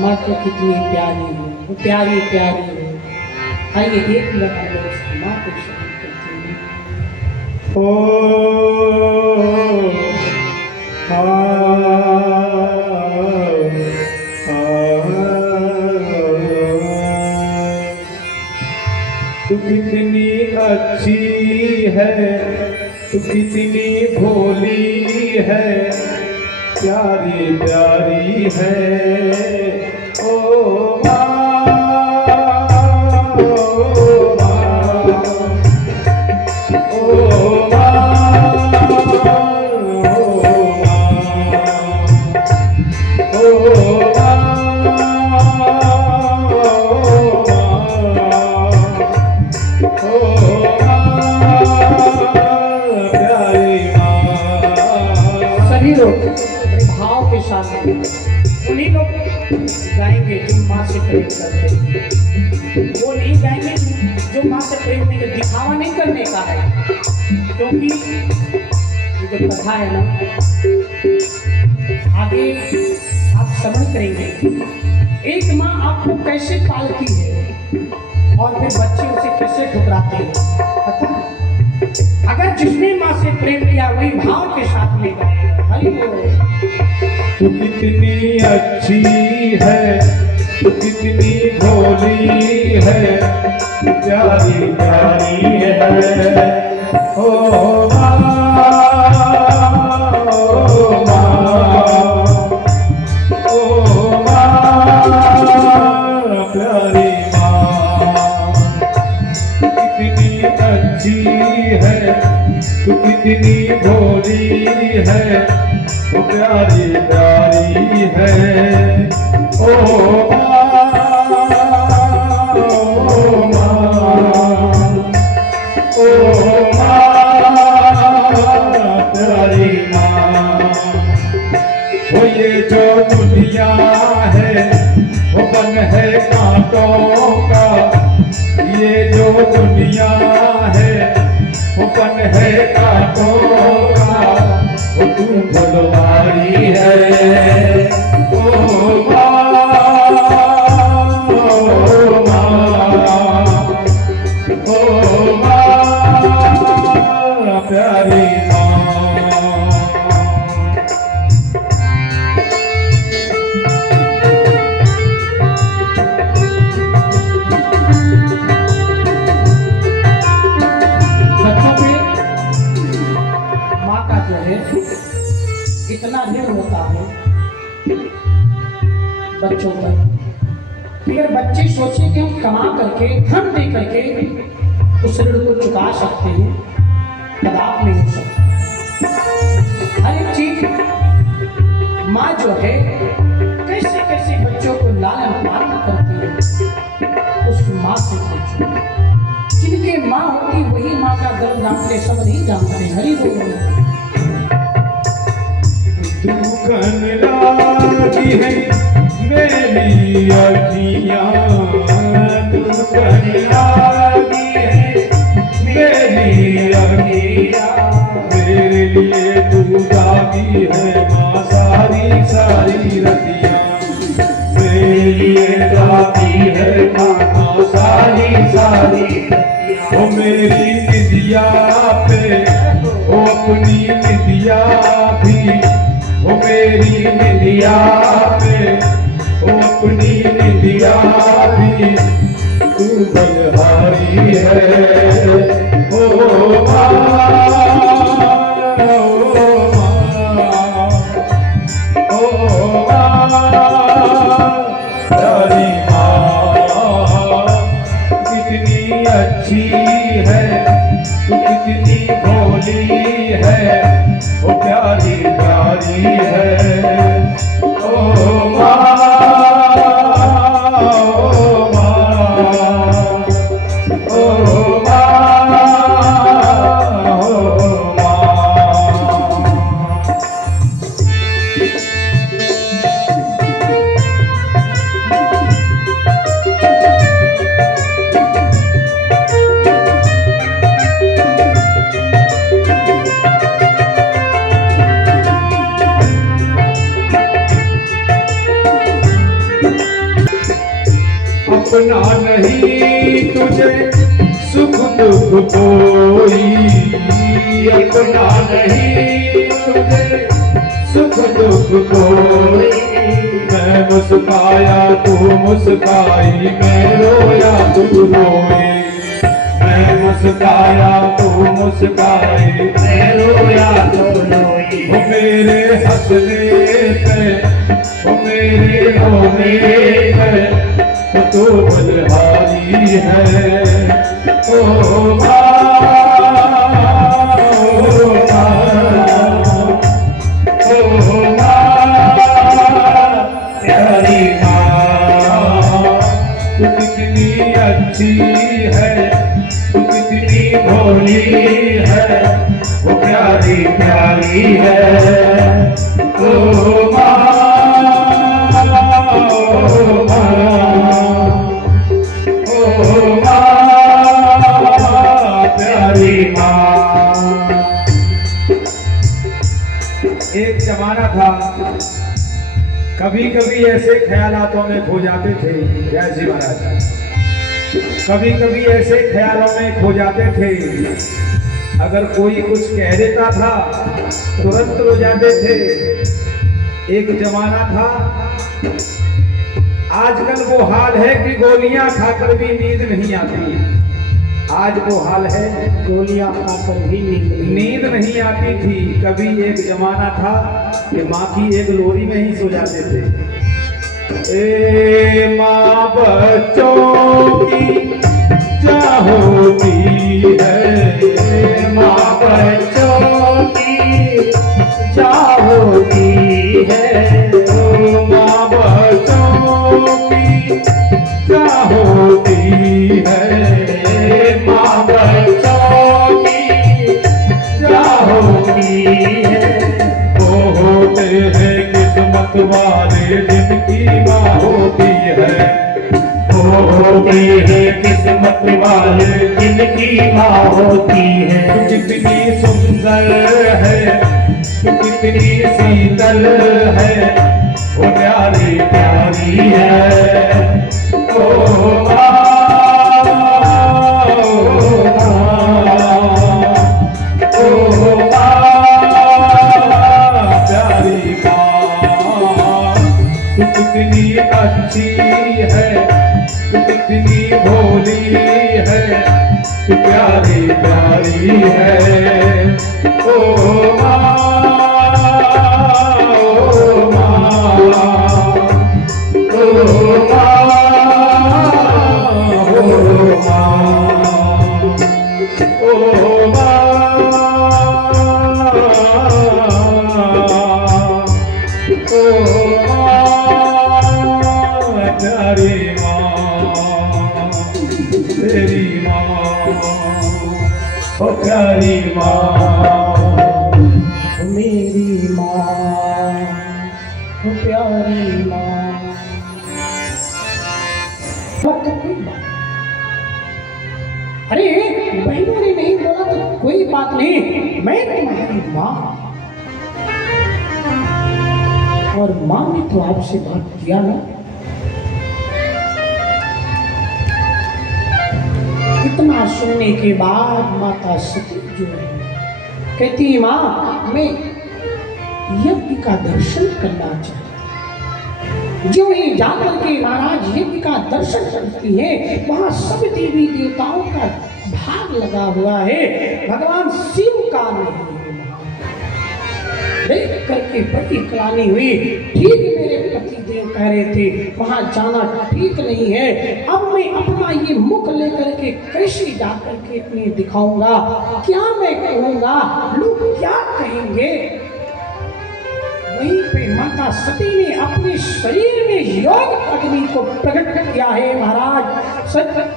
माँ तो कितनी प्यारी है, वो प्यारी प्यारी है। आइए एक मिनट हम लोग उस माँ को शामिल करते हैं। तू कितनी अच्छी है, तू कितनी भोली है, प्यारी प्यारी है ओ माँ, ओ माँ, ओ माँ, ओ भाव के साथ उन्हीं लोग गाएंगे जो माँ से प्रेम करते हैं, वो नहीं गाएंगे जो माँ से प्रेम नहीं करते। दिखावा नहीं करने का है, क्योंकि ये जो कथा है ना आगे आप श्रवण करेंगे। एक माँ आपको कैसे पालती है और फिर बच्चे उसे कैसे ठुकराते हैं, पता है? अगर जिसने माँ से प्रेम किया वही भाव के साथ ले गए। हरि बोल। तू कितनी अच्छी है, तू कितनी भोली है, प्यारी प्यारी है। ओ माँ, ओ माँ, ओ माँ, प्यारी माँ। कितनी अच्छी है, तू कितनी भोली है, तो प्यारी प्यारी है। ओ प्यारी माँ। वो ये जो दुनिया है वो बन है कांटों का, ये जो दुनिया है वो बन है कांटों का, वो तू भुलवारी है। ओ माँ, ओ माँ, ओ माँ, प्यारी माँ। बच्चों पे माँ का जो है इतना ऋण होता है बच्चों पर, अगर बच्चे सोचे कि हम कमा करके धन दे करके उस ऋण को चुका सकते हैं, कदापि नहीं हो सकता। हर एक चीज माँ जो है कैसे कैसे बच्चों को लालन पालन करती है, उस माँ से पूछो। जिनके माँ होती वही माँ का दर्द जानते, सब नहीं जानते। हरि बोल। दुखन लागी है मेरी अखियाँ, दुखन लागी है मेरी अखियाँ, मेरे लिए तू जागी है माँ सारी सारी रतियाँ, मेरे लिए जागी है माँ सारी सारी। ओ मेरी निदिया पे, ओ अपनी निदिया भी, ओ मेरी निदिया पे, ओ अपनी निदिया भी, तू बलहारी है। ओ माँ, ओ माँ, प्यारी माँ। कितनी अच्छी है, तू कितनी भोली है, ओ प्यारी प्यारी है। ओ माँ, ओ माँ, ओ माँ, ओ माँ। अपना नहीं तुझे सुख दुख कोई, अपना नहीं तुझे सुख दुख कोई। मैं मुस्काया तू मुस्काई, मैं रोया तू रोई, मैं मुस्काया तू मुस्काई, मैं रोया तू रोई। वो मेरे हंसने पे, वो मेरे रोने पे, तू बलहारी है। ओ माँ, ओ माँ, ओ माँ, प्यारी माँ। तू कितनी अच्छी है, तू कितनी भोली है, वो प्यारी प्यारी है। ओ माँ, ओ एक जमाना था कभी कभी ऐसे ख्यालातों में खो जाते थे, जय श्री महाराज, कभी कभी ऐसे ख्यालों में खो जाते थे, अगर कोई कुछ कह देता था तुरंत रो जाते थे। एक जमाना था, आजकल वो हाल है कि गोलियां खाकर भी नींद नहीं आती। आज वो हाल है, गोलियां खाकर भी नींद नहीं आती थी। कभी एक जमाना था कि माँ की एक लोरी में ही सो जाते थे। ए माँ बच्चों की क्या होती है, माँ बच्चों की क्या होती है, ओ माँ बच्चों की क्या होती है, माँ बच्चों की क्या होती है। वो होते हैं किस्मत वाले जिनकी माँ होती है, वो होते हैं किस्मत वाले जिनकी माँ होती है। कितनी सुंदर है, कितनी शीतल है, वो प्यारी प्यारी है, ओ कितनी अच्छी है, कितनी भोली है, प्यारी प्यारी है, ओ माँ, ओ माँ, ओ प्यारी माँ, तेरी माँ, ओ प्यारी माँ, मेरी माँ, ओ प्यारी माँ। अरे बहनों ने नहीं बोला तो कोई बात नहीं, मैं तुम्हारी माँ, और माँ ने तो आपसे बात किया ना। इतना सुनने के बाद माता सती जो है कहती, माँ मैं यज्ञ का दर्शन करना चाहती। जो ही जाकर के महाराज यज्ञ का दर्शन करती है, वहां सब देवी देवताओं का भाग लगा हुआ है, भगवान शिव का नहीं है। देख करके बड़ी ग्लानि हुई। ठीक मेरे पति देव कह रहे थे वहां जाना ठीक नहीं है, अब मैं अपना ये मुख लेकर के कैसे जाकर के अपने दिखाऊंगा, क्या मैं कहूंगा, लोग क्या कहेंगे। वहीं पे माता सती ने अपने शरीर में योग अग्नि को प्रकट किया है महाराज।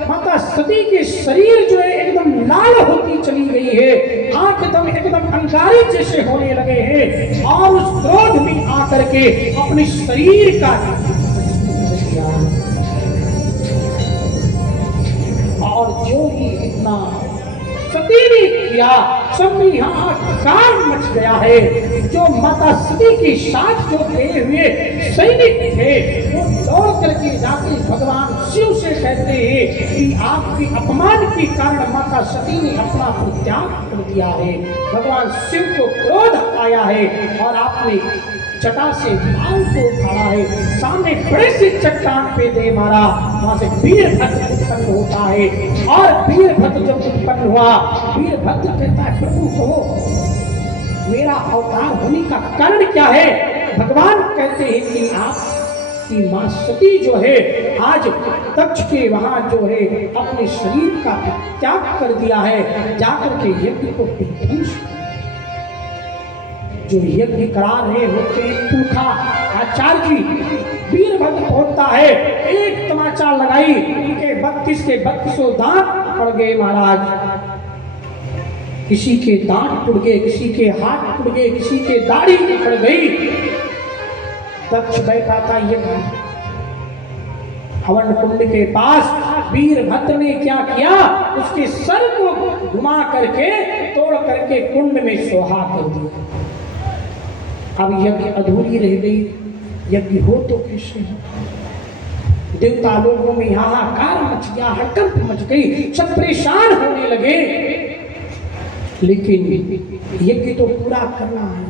माता सती के शरीर जो है एकदम लाल होती चली गई है, आंख एकदम अंगारी जैसे होने लगे हैं, और उस क्रोध में आकर के अपने शरीर का और जो ही इतना सती ने किया, सब यहाँ कार मच गया है। जो माता सती के साथ जो गए हुए सैनिक थे वो दौड़ करके जाके भगवान शिव से कहते हैं कि आपके अपमान के कारण माता सती ने अपना परित्याग कर दिया है। भगवान शिव को क्रोध आया है और आपने चटा से भाव को उठाड़ा है, सामने बड़े से चट्टान पे दे मारा, वहां से वीरभद्र उत्पन्न होता है। और वीरभद्र जब उत्पन्न हुआ, वीरभद्र कहता है प्रभु को मेरा अवतार होने का कारण क्या है। भगवान कहते हैं कि आपकी मां सती जो है आज दक्ष के वहां जो है अपने शरीर का त्याग कर दिया है, जाकर के यज्ञ को विध्वंस। जो यज्ञ करा रहे होते पुरखा आचार्य जी, वीरभद्र होता है, एक तमाचा लगाई, उनके 32 के 32 दांत पड़ गए महाराज। किसी के दांत टूट गए, किसी के हाथ टूट गए, किसी के दाढ़ी पड़ गई। दक्ष बैठा था यज्ञ हवन कुंड के पास। वीरभद्र ने क्या किया, उसके सर को घुमा करके तोड़ करके कुंड में सोहा कर दिया। अब यज्ञ अधूरी रह गई, यज्ञ हो तो कैसे हो। देवता लोगों में हाहाकार मच गया, हड़कंप मच गई, सब परेशान होने लगे। लेकिन यज्ञ तो पूरा करना है।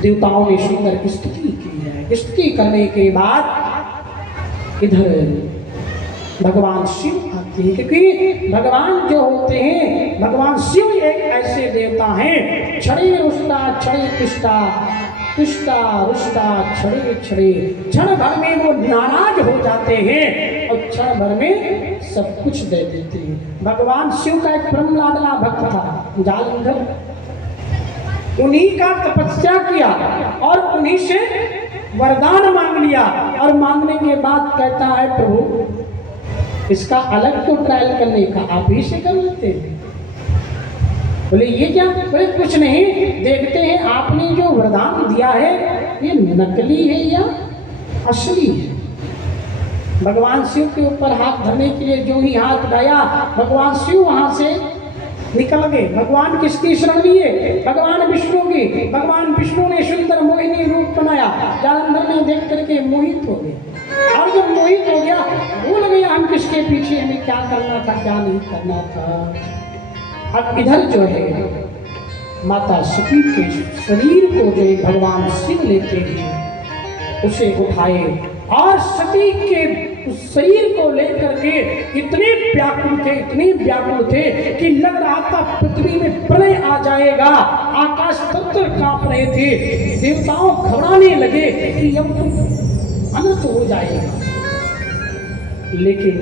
देवताओं ने सुंदर स्तुति की है। स्तुति करने के बाद इधर भगवान शिव आते हैं, क्योंकि भगवान जो होते हैं, भगवान शिव एक ऐसे देवता हैं, छड़े रुष्टा छड़े तुष्टा, तुष्टा रुष्टा छड़े छड़े, क्षण भर में वो नाराज हो जाते हैं और क्षण भर में सब कुछ दे देते हैं। भगवान शिव का एक परम लाडला भक्त था जालंधर, उन्हीं का तपस्या किया और उन्हीं से वरदान मांग लिया, और मांगने के बाद कहता है प्रभु इसका अलग तो ट्रायल करने का आप ही से कर लेते हैं। बोले ये क्या? बोले कुछ नहीं, देखते हैं आपने जो वरदान दिया है ये नकली है या असली है। भगवान शिव के ऊपर हाथ धरने के लिए जो ही हाथ उठाया, भगवान शिव वहां से निकल गए। भगवान किसकी शरण लिए? भगवान विष्णु की। भगवान विष्णु ने सुंदर मोहिनी रूप बनाया, जालंधर ने देख करके मोहित हो गए, और जब मोहित हो गया भूल गया हम किसके पीछे, हमें क्या करना था क्या नहीं करना था। अब इधर जो है माता सती के शरीर को जो भगवान शिव लेते हैं उसे उठाए, और सती के उस शरीर को लेकर के इतने व्याकुल थे कि लग रहा था पृथ्वी में प्रलय आ जाएगा। आकाश तंत्र कांप रहे थे, देवताओं घबराने लगे कि अब अनंत हो जाएगा। लेकिन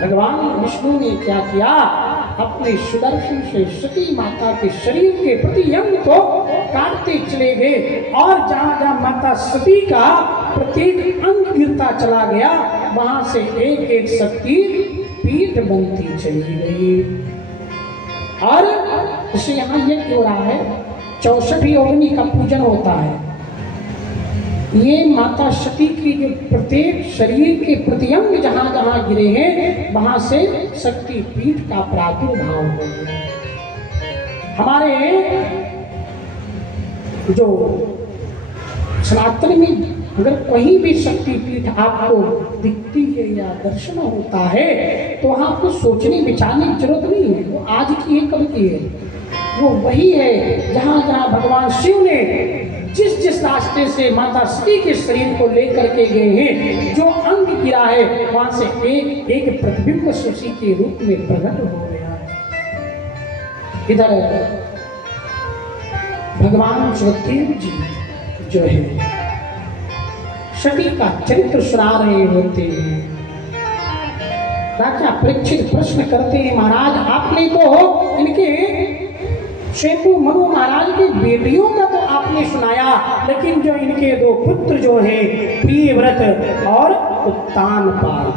भगवान विष्णु ने क्या किया, अपने सुदर्शन से सती माता के शरीर के प्रति अंग को काटते चले गए, और जहां जहां माता सती का प्रत्येक अंग गिरता चला गया वहां से एक एक शक्ति पीठ बनती चली गई। और इसे यहाँ यज्ञ हो रहा है, 64 योगिनी का पूजन होता है। ये माता सती की जो प्रत्येक शरीर के प्रत्यंग जहां जहां गिरे हैं वहां से शक्ति पीठ का प्रादुर्भाव हो गया। हमारे जो सनातन में अगर कहीं भी शक्ति पीठ आपको दिखती है या दर्शन होता है तो वहां आपको सोचने विचारने की जरूरत नहीं है, वो आज की है कल की है। वो वही है जहां जहां भगवान शिव ने जिस जिस रास्ते से माता सती के शरीर को लेकर के गए हैं, जो अंग गिरा है वहां से एक एक प्रतिबिंब शशि के रूप में प्रकट हो गया है। इधर भगवान सुखदेव जी जो है सती का चरित्र सुना रहे होते हैं। राजा परीक्षित प्रश्न करते हैं, महाराज आपने तो इनके शेपू मनु महाराज की बेटियों का तो आपने सुनाया, लेकिन जो इनके दो पुत्र जो हैं प्रियव्रत और उत्तानपाद,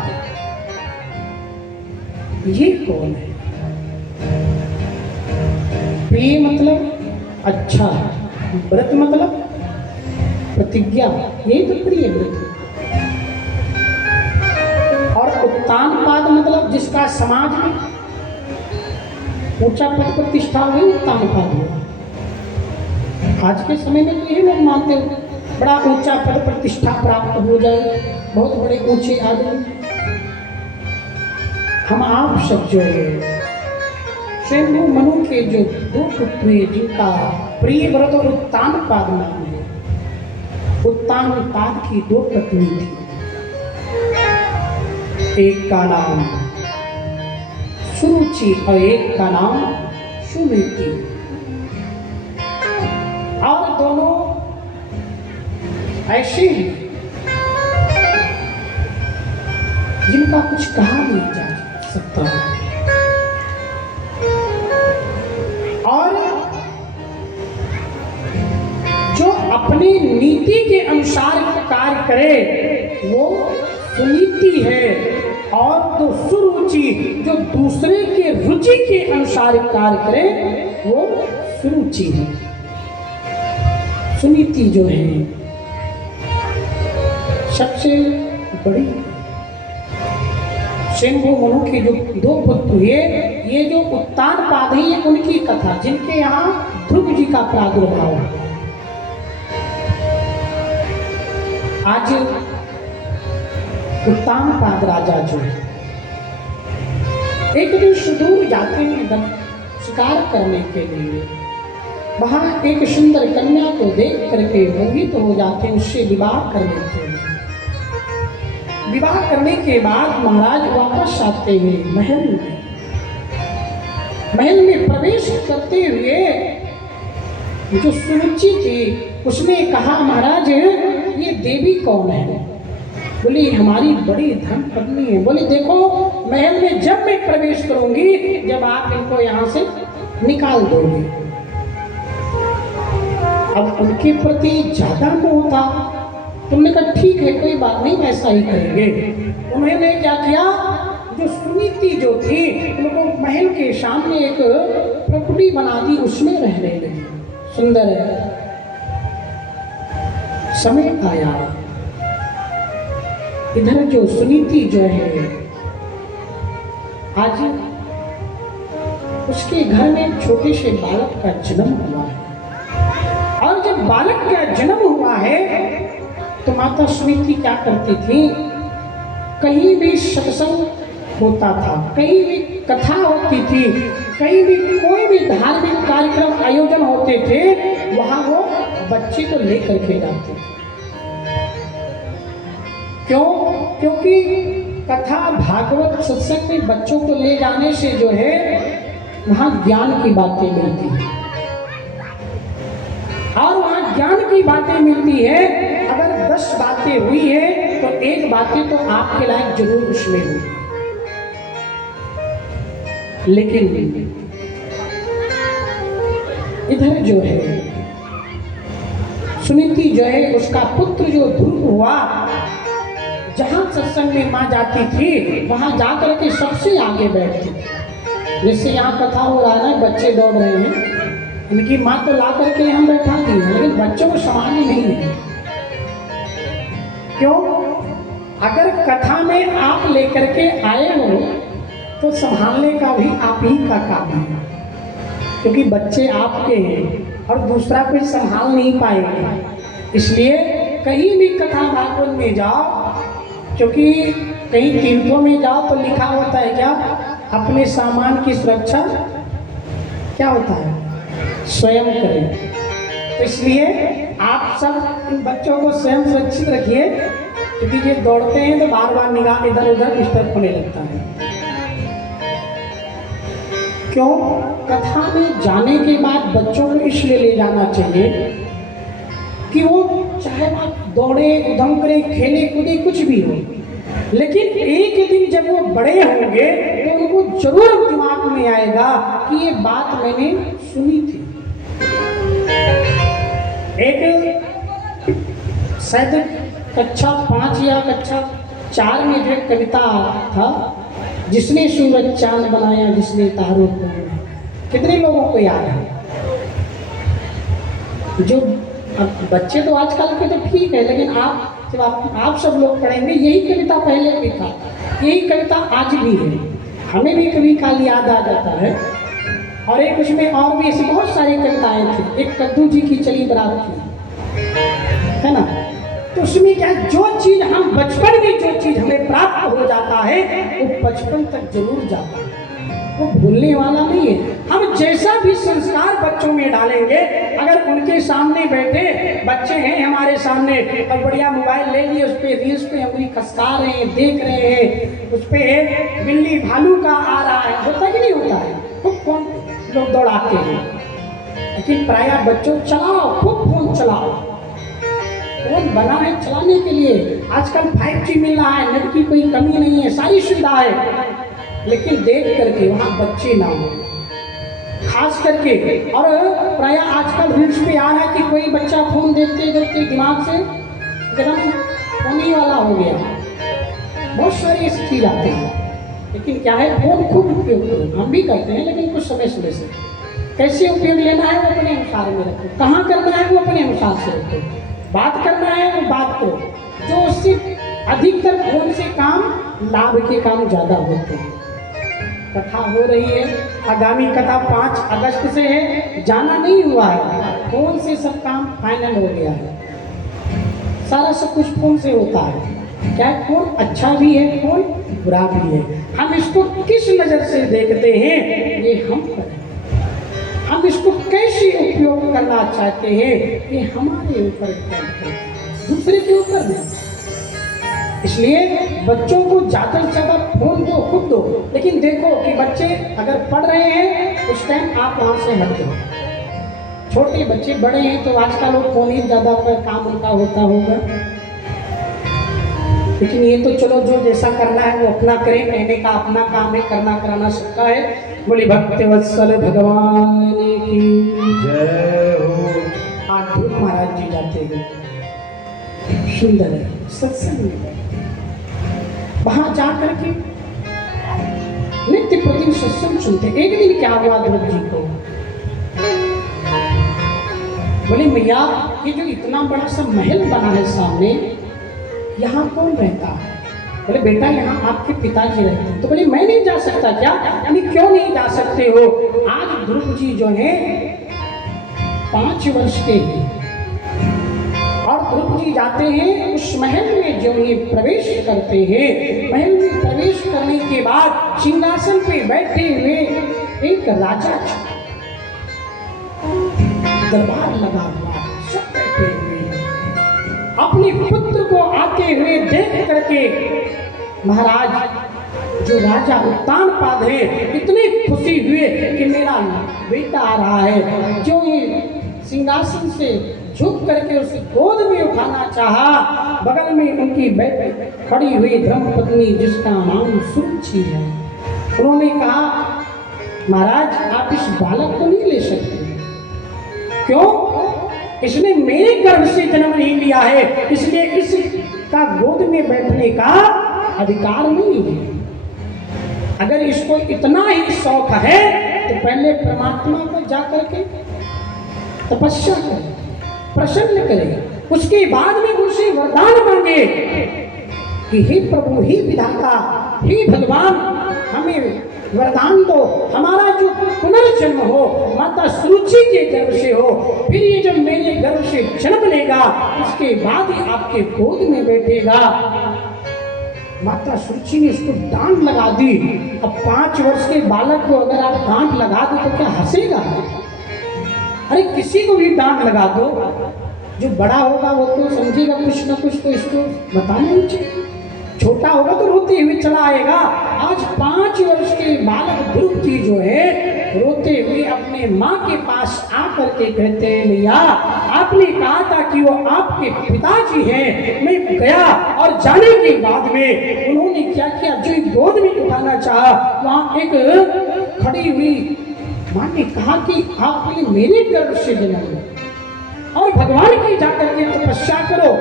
ये कौन है? प्रिय मतलब अच्छा, व्रत मतलब प्रतिज्ञा, यही तो प्रिय व्रत। और उत्तानपाद मतलब जिसका समाज में ऊंचा पद प्रतिष्ठा हुई, उत्तानपाद हुआ। आज के समय में तो ये लोग मानते हो बड़ा ऊंचा पद प्रतिष्ठा प्राप्त हो जाए, बहुत बड़े ऊंचे आदमी। हम आप सब जो है स्वयं मनु के जो दो पुत्र हैं जिनका प्रियव्रत और उत्तानपाद नाम है, उत्तानपाद की दो पत्नी थी, एक का नाम सुरुचि और एक का नाम सुनीति, और दोनों ऐसे हैं जिनका कुछ कहा नहीं जा सकता। और जो अपनी नीति के अनुसार कार्य करे वो सुनीति है, और तो सुरुचि जो दूसरे के रुचि के अनुसार कार्य करे वो सुरुचि है। सुनीति जो है सबसे बड़ी। शंभु मनु के जो दो पुत्र हुए, ये जो उत्तानपाद है ये उनकी कथा, जिनके यहाँ ध्रुव जी का प्रादुर्भाव है। आज उत्तानपाद राजा जो है एक दिन सुदूर जाते हैं शिकार करने के लिए। वहां एक सुंदर कन्या को देख करके मोहित हो जाते हैं, उससे विवाह कर लेते हैं। विवाह करने के बाद महाराज वापस आते हैं महल में। महल में प्रवेश करते हुए जो सुरुचि थी उसने कहा, महाराज ये देवी कौन है? बोली हमारी बड़ी धर्म पत्नी है। बोली देखो महल में जब मैं प्रवेश करूंगी जब आप इनको यहाँ से निकाल दोगे। अब उनके प्रति ज्यादा मोह था। तुमने कहा ठीक है कोई बात नहीं, ऐसा ही करेंगे। उन्होंने क्या किया, जो सुनीति जो थी उनको महल के सामने एक प्रकुटी बना दी, उसमें रहने लगी। सुंदर समय आया, इधर जो सुनीति जो है आज उसके घर में एक छोटे से बालक का जन्म हुआ है। और जब बालक का जन्म हुआ है तो माता सुनीति क्या करती थी, कहीं भी सत्संग होता था, कहीं भी कथा होती थी, कहीं भी कोई भी धार्मिक कार्यक्रम आयोजन होते थे, वहां वो बच्चे को लेकर के जाते थे। क्यों? क्योंकि कथा भागवत सत्संग में बच्चों को ले जाने से जो है वहां ज्ञान की बातें मिलती है। और वहां ज्ञान की बातें मिलती है। अगर 10 बातें हुई है तो एक बातें तो आपके लायक जरूर उसमें होगी। लेकिन इधर जो है सुनीति जो है उसका पुत्र जो ध्रुव हुआ, जहां सत्संग में माँ जाती थी वहां जाकर के सबसे आगे बैठती थी। जैसे यहाँ कथा हो रहा है ना, बच्चे दौड़ रहे हैं, इनकी माँ तो ला करके हम बैठा दी है, लेकिन बच्चों को संभालने नहीं है। क्यों? अगर कथा में आप लेकर के आए हो तो संभालने का भी आप ही का काम है, क्योंकि बच्चे आपके हैं और दूसरा कोई संभाल नहीं पाएगा। इसलिए कहीं भी कथा भागवत में जाओ, क्योंकि कहीं तीर्थों में जाओ तो लिखा होता है क्या, अपने सामान की सुरक्षा क्या होता है, स्वयं करें। तो इसलिए आप सब इन बच्चों को स्वयं सुरक्षित रखिए, क्योंकि ये दौड़ते हैं तो बार बार निगाह इधर उधर डिस्टर्ब होने लगता है। क्यों? कथा में जाने के बाद बच्चों को इसलिए ले जाना चाहिए कि वो चाहे आप दौड़े उधम करे खेले कूदे कुछ भी हो, लेकिन एक दिन जब वो बड़े होंगे तो उनको जरूर दिमाग में आएगा कि ये बात मैंने सुनी थी। एक शायद कक्षा 5 या कक्षा 4 में जो कविता था, जिसने सूरज चांद बनाया जिसने तारों को बनाया, कितने लोगों को याद है? जो अब बच्चे तो आजकल के तो ठीक है, लेकिन जब आप सब लोग पढ़ेंगे, यही कविता पहले भी था, यही कविता आज भी है। हमें भी कभी काल याद आ जाता है। और एक उसमें और भी ऐसी बहुत सारी कविताएं थी। एक कद्दू जी की चली बरात थी, है ना। तो उसमें क्या, जो चीज हम बचपन में जो चीज हमें प्राप्त हो जाता है वो बचपन तक जरूर जाता है, वो भूलने वाला नहीं है। हम जैसा भी संस्कार बच्चों में डालेंगे, अगर उनके सामने बैठे बच्चे हैं हमारे सामने और बढ़िया मोबाइल ले लिए, उस पर रील्स पे उंगली खसका रहे हैं, देख रहे हैं, उस पर बिल्ली भालू का आ रहा है, होता कि नहीं होता है, खूब फोन लोग दौड़ाते हैं। लेकिन प्रायः बच्चों चलाओ, खूब फोन चलाओ, फोन बना है चलाने के लिए। आजकल 5G मिल रहा है, नेट की कोई कमी नहीं है, सारी सुविधा है, लेकिन देख करके वहाँ बच्चे ना हो, खास करके। और प्रायः आजकल रील्स पे आ रहा है कि कोई बच्चा फोन देखते देखते दिमाग से एकदम होने वाला हो गया। बहुत सारी ऐसी चीज आती है, लेकिन क्या है, फोन खूब उपयोग करो, हम भी करते हैं, लेकिन कुछ समय समय से कैसे उपयोग लेना है वो अपने अनुसार में रखो, कहाँ करना है वो अपने अनुसार से रखो, बात करना है वो बात करो। जो उससे अधिकतर फोन से काम, लाभ के काम ज़्यादा होते हैं। कथा हो रही है, आगामी कथा 5 अगस्त से है, जाना नहीं हुआ है, फोन से सब काम फाइनल हो गया है। सारा सब कुछ फोन से होता है। क्या फोन अच्छा भी है, फोन बुरा भी है। हम इसको किस नज़र से देखते हैं ये हम पर है। हम इसको कैसे उपयोग करना चाहते हैं ये हमारे ऊपर डिपेंड करता है, दूसरे के ऊपर नहीं। इसलिए बच्चों को ज़्यादा से ज़्यादा फोन दो, खुद दो, लेकिन देखो कि बच्चे अगर पढ़ रहे हैं उस टाइम आप वहाँ से हट जाओ। छोटे बच्चे, बड़े हैं तो आजकल लोग फोन ही ज़्यादा पर काम उनका होता होगा, लेकिन ये तो चलो जो जैसा करना है वो अपना करें, कहने का अपना काम है, करना कराना सबका है। बोली भक्त वत्सल भगवान की जय हो। आज ध्रुव महाराज जी जाते हैं, सुंदर है, सत्संग में वहां जाकर के नित्य प्रति सत्संग सुनते। एक दिन क्या हुआ ध्रुव जी को, बोले मैया ये जो इतना बड़ा सा महल बना है सामने, यहाँ कौन रहता है? बोले बेटा यहाँ आपके पिताजी रहते हैं। तो बोले मैं नहीं जा सकता क्या? यानी क्यों नहीं जा सकते हो? आज ध्रुव जी जो है 5 वर्ष के हैं और ध्रुव जी जाते हैं उस महल में, जो ये प्रवेश करते हैं। महल में प्रवेश करने के बाद सिंहासन पे बैठे हुए एक राजा, दरबार लगा हुआ, सब बैठे हुए अपने पुत्र को आते हुए देख करके महाराज जो राजा उत्तानपाद है इतने खुशी हुए कि मेरा बेटा आ रहा है। जो ये सिंहासन से झुक करके उसे गोद में उठाना चाहा, बगल में उनकी खड़ी हुई धर्मपत्नी जिसका नाम सुरुचि है, उन्होंने कहा महाराज आप इस बालक को नहीं ले सकते। क्यों? इसने मेरे गर्भ से जन्म नहीं लिया है, इसलिए इसका गोद में बैठने का अधिकार नहीं है। अगर इसको इतना ही शौक है तो पहले परमात्मा को जाकर के तपस्या करे, प्रसन्न करे, उसके बाद में उनसे वरदान मांगे कि हे प्रभु, हे विधाता, हे भगवान, हमें वरदान दो, हमारा जो पुनर्जन्म हो माता सुरुचि के गर्भ से हो, फिर ये जब मेरे गर्भ से जन्म लेगा उसके बाद ही आपके गोद में बैठेगा। माता सुरुचि ने उसको डांट लगा दी। अब 5 वर्ष के बालक को अगर आप डांट लगा दो तो क्या हंसेगा? अरे किसी को भी डांट लगा दो, जो बड़ा होगा वो तो समझेगा कुछ ना कुछ, तो इसको बताना ही चाहिए। छोटा होगा तो रोते हुए चला आएगा। आज 5 वर्ष के बालक ध्रुव जी जो है रोते हुए अपने माँ के पास आकर के कहते हैं मैया आपने कहा था कि वो आपके पिताजी हैं। मैं गया और जाने के बाद में उन्होंने क्या किया, जो गोद में उठाना चाहा, वहाँ एक खड़ी हुई माँ ने कहा कि आपने मेरे गर्भ से जन्म लिया और भगवान की जाकर के तपस्या करो,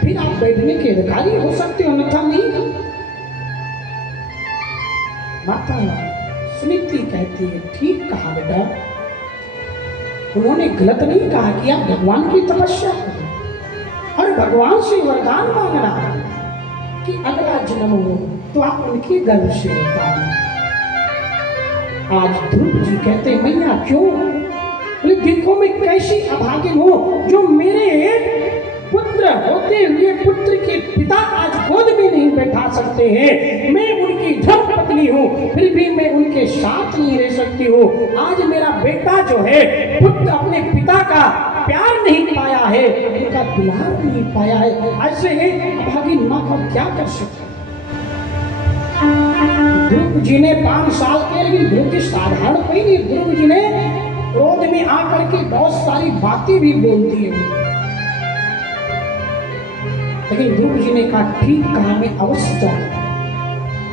फिर आप बैठने के अधिकारी हो सकते हो, अन्यथा नहीं। माता सुनीति कहती है ठीक कहा बेटा, उन्होंने गलत नहीं कहा कि आप भगवान की तपस्या करो और भगवान से वरदान मांगना कि अगला जन्म हो तो आप उनके गर्भ से होता है। आज ध्रुव जी कहते मैया क्यों? बोले देखो मैं कैसी अभागिन हूँ जो मेरे पुत्र होते हुए पुत्र के पिता आज गोद में नहीं बैठा सकते हैं। मैं उनकी धर्मपत्नी हूँ, फिर भी मैं उनके साथ नहीं रह सकती हूँ। आज मेरा बेटा जो है पुत्र अपने पिता का प्यार नहीं पाया है, उनका दुलार नहीं पाया है। ऐसे अभागिन माँ को क्या कर सकते? ध्रुव जी ने 5 साल के, लेकिन ध्रुव जी साधारण कोई नहीं। ध्रुव जी ने क्रोध में आकर के बहुत सारी बातें भी बोलती है, लेकिन ध्रुव जी ने कहा ठीक कहा, मैं अवश्य जाऊंगा।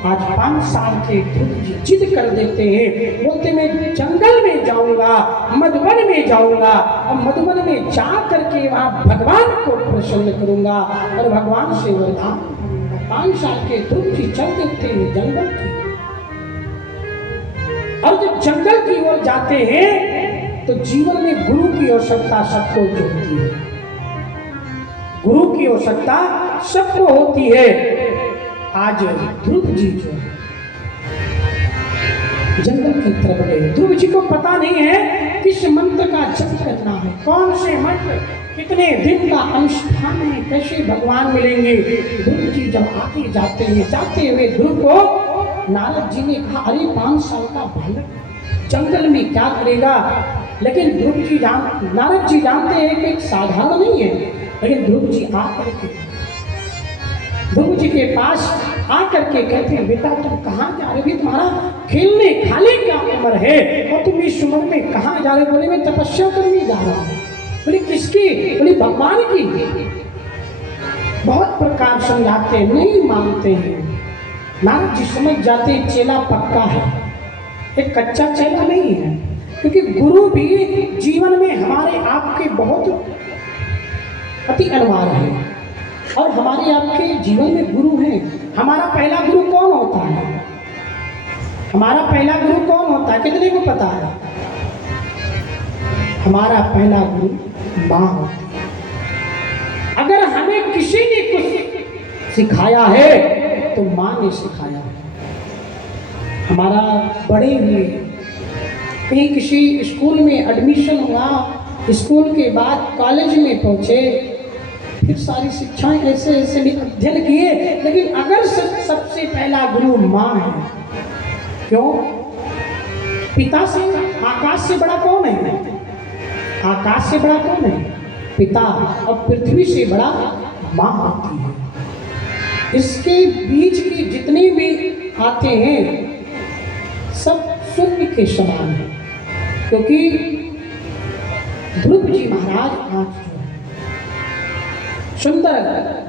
आज 5 साल के ध्रुव जी जिद कर देते हैं, बोलते मैं जंगल में जाऊंगा, मधुबन में जाऊंगा और मधुबन में जा करके वहां भगवान को प्रसन्न करूंगा और भगवान से वरदान। 5 साल के ध्रुव जी चल देते हैं जंगल की, और जब जंगल की ओर जाते हैं तो जीवन में गुरु की आवश्यकता सबको होती है। गुरु की आवश्यकता सबको होती है। आज ध्रुव जी जो जंगल की तरफ गए, ध्रुव जी को पता नहीं है किस मंत्र का जप करना है, कौन से मंत्र कितने दिन का अनुष्ठान है, कैसे भगवान मिलेंगे। ध्रुव जी जब आगे जाते हैं, जाते हुए ध्रुव को नारद जी ने कहा, अरे 5 साल का बालक जंगल में क्या करेगा। लेकिन नारद जी जानते हैं कि एक साधारण नहीं है। लेकिन ध्रुव जी के पास आकर के कहते हैं, बेटा तुम कहाँ जा रहे हो, तुम्हारा खेलने खाने का उम्र है और तुम इस उम्र में कहाँ जा रहे हो। बोले मैं तपस्या करने जा रहा हूँ। बोले किसकी। बोले भगवान की। बहुत प्रकार समझाते हैं, नहीं मानते हैं। नारद जी समझ जाते हैं चेला पक्का है, एक कच्चा चेला नहीं है। क्योंकि गुरु भी जीवन में हमारे आपके बहुत अति अनिवार्य है और हमारे आपके जीवन में गुरु हैं। हमारा पहला गुरु कौन होता है, हमारा पहला गुरु कौन होता है, कितने को पता है। हमारा पहला गुरु माँ होती है। अगर हमें किसी ने कुछ सिखाया है तो माँ ने सिखाया है। हमारा बड़े हुए कहीं किसी स्कूल में एडमिशन हुआ, स्कूल के बाद कॉलेज में पहुंचे, फिर सारी शिक्षाएं ऐसे ऐसे भी अध्ययन किए। लेकिन अगर सबसे पहला गुरु माँ है। क्यों। पिता से, आकाश से बड़ा कौन है, आकाश से बड़ा कौन है, पिता। और पृथ्वी से बड़ा माँ होती है। इसके बीच के जितने भी आते हैं सब शून्य के समान है। क्योंकि ध्रुव जी महाराज आज जो है सुंदर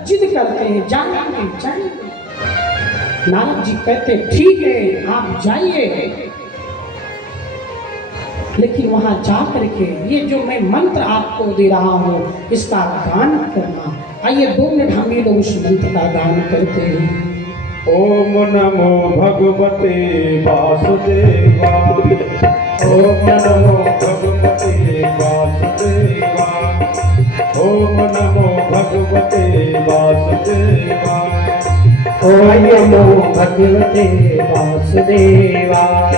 जिद करते हैं, जाएंगे। नारद जी कहते ठीक है आप जाइए, लेकिन वहां जा करके ये जो मैं मंत्र आपको दे रहा हूँ इसका गान करना। आइए 2 मिनट हम ये लोग उस मंत्र का गान करते हैं। ओम नमो भगवते वासुदेवाय। ओम नमो भगवते वासुदेवाय। ओम नमो भगवते वासुदेवाय। ओम नमो भगवते वासुदेवाय।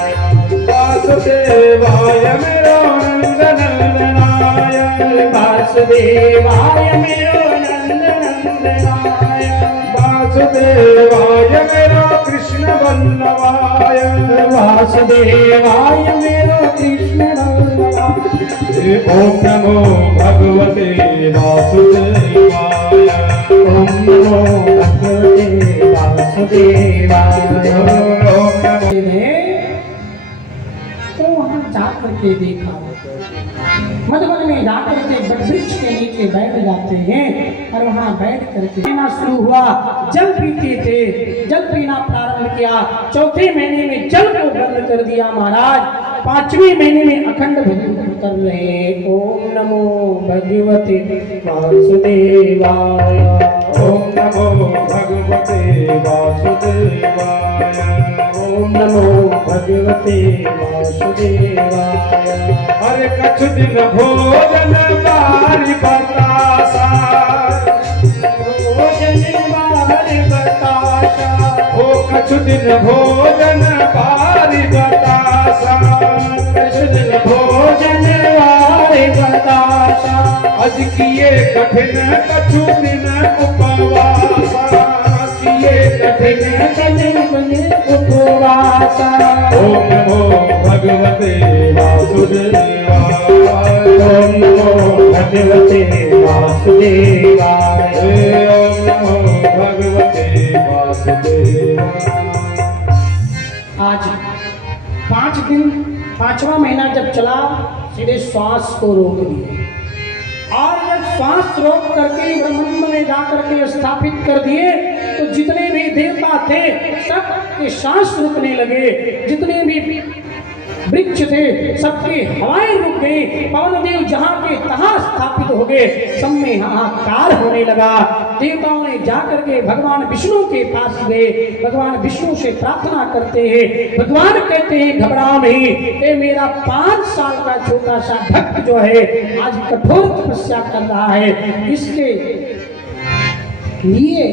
वासुदेवाय मेरो नंदनंदनाय। वासुदेवाय मेरो नंदनंदनाय। वासुदेवाय मेरो कृष्ण वल्लभाय। वासुदेवाय मेरो कृष्ण वल्लभाय। ओम नमो भगवते वासुदेवाय। ओम नमो भगवते वासुदेवाय। ओम नमो। तो वहां जाकर के देखा, मधुबन में जाकर के वृक्ष के नीचे बैठ जाते हैं और वहां बैठ करके पीना शुरू हुआ। जल पीते थे, जल पीना प्रारंभ किया। 4थे महीने में जल को बंद कर दिया महाराज। 5वें महीने में अखंड भजन कर रहे। ओम नमो भगवते वासुदेवाय। ओम नमो भगवते वासुदेवाय। ओम नमो भगवते वासुदेवाय। अरे कछु दिन भोजन बारी बतासा। भोजन बारी बतासा। ओ कछु दिन भोजन बारी बतासा। कछु दिन भोजन बारी बतासा। अज किए कठिन कछु दिन उपवासा। किए कठिन उपवासा। ओम नमो भगवते वासुदेवाय। ओम नमो भगवते वासुदेवाय। ओम नमो भगवते वासुदेवाय। आज 5 दिन, 5वां महीना जब चला, सीधे श्वास को रोक दिए और जब श्वास रोक करके ब्रह्मांड में जाकर के स्थापित कर दिए तो जितने भी देवता थे सब के सांस रुकने लगे। जितने भी वृक्ष थे सबकी हवाएं रुक गई। पवन देव जहाँ के तहाँ स्थापित हो गए। सब में हाहाकार होने लगा। देवताओं ने जाकर के भगवान विष्णु के पास गए। भगवान विष्णु से प्रार्थना करते हैं। भगवान कहते हैं घबराओ नहीं, ये मेरा 5 साल का छोटा सा भक्त जो है आज कठोर तपस्या कर रहा है, इसके लिए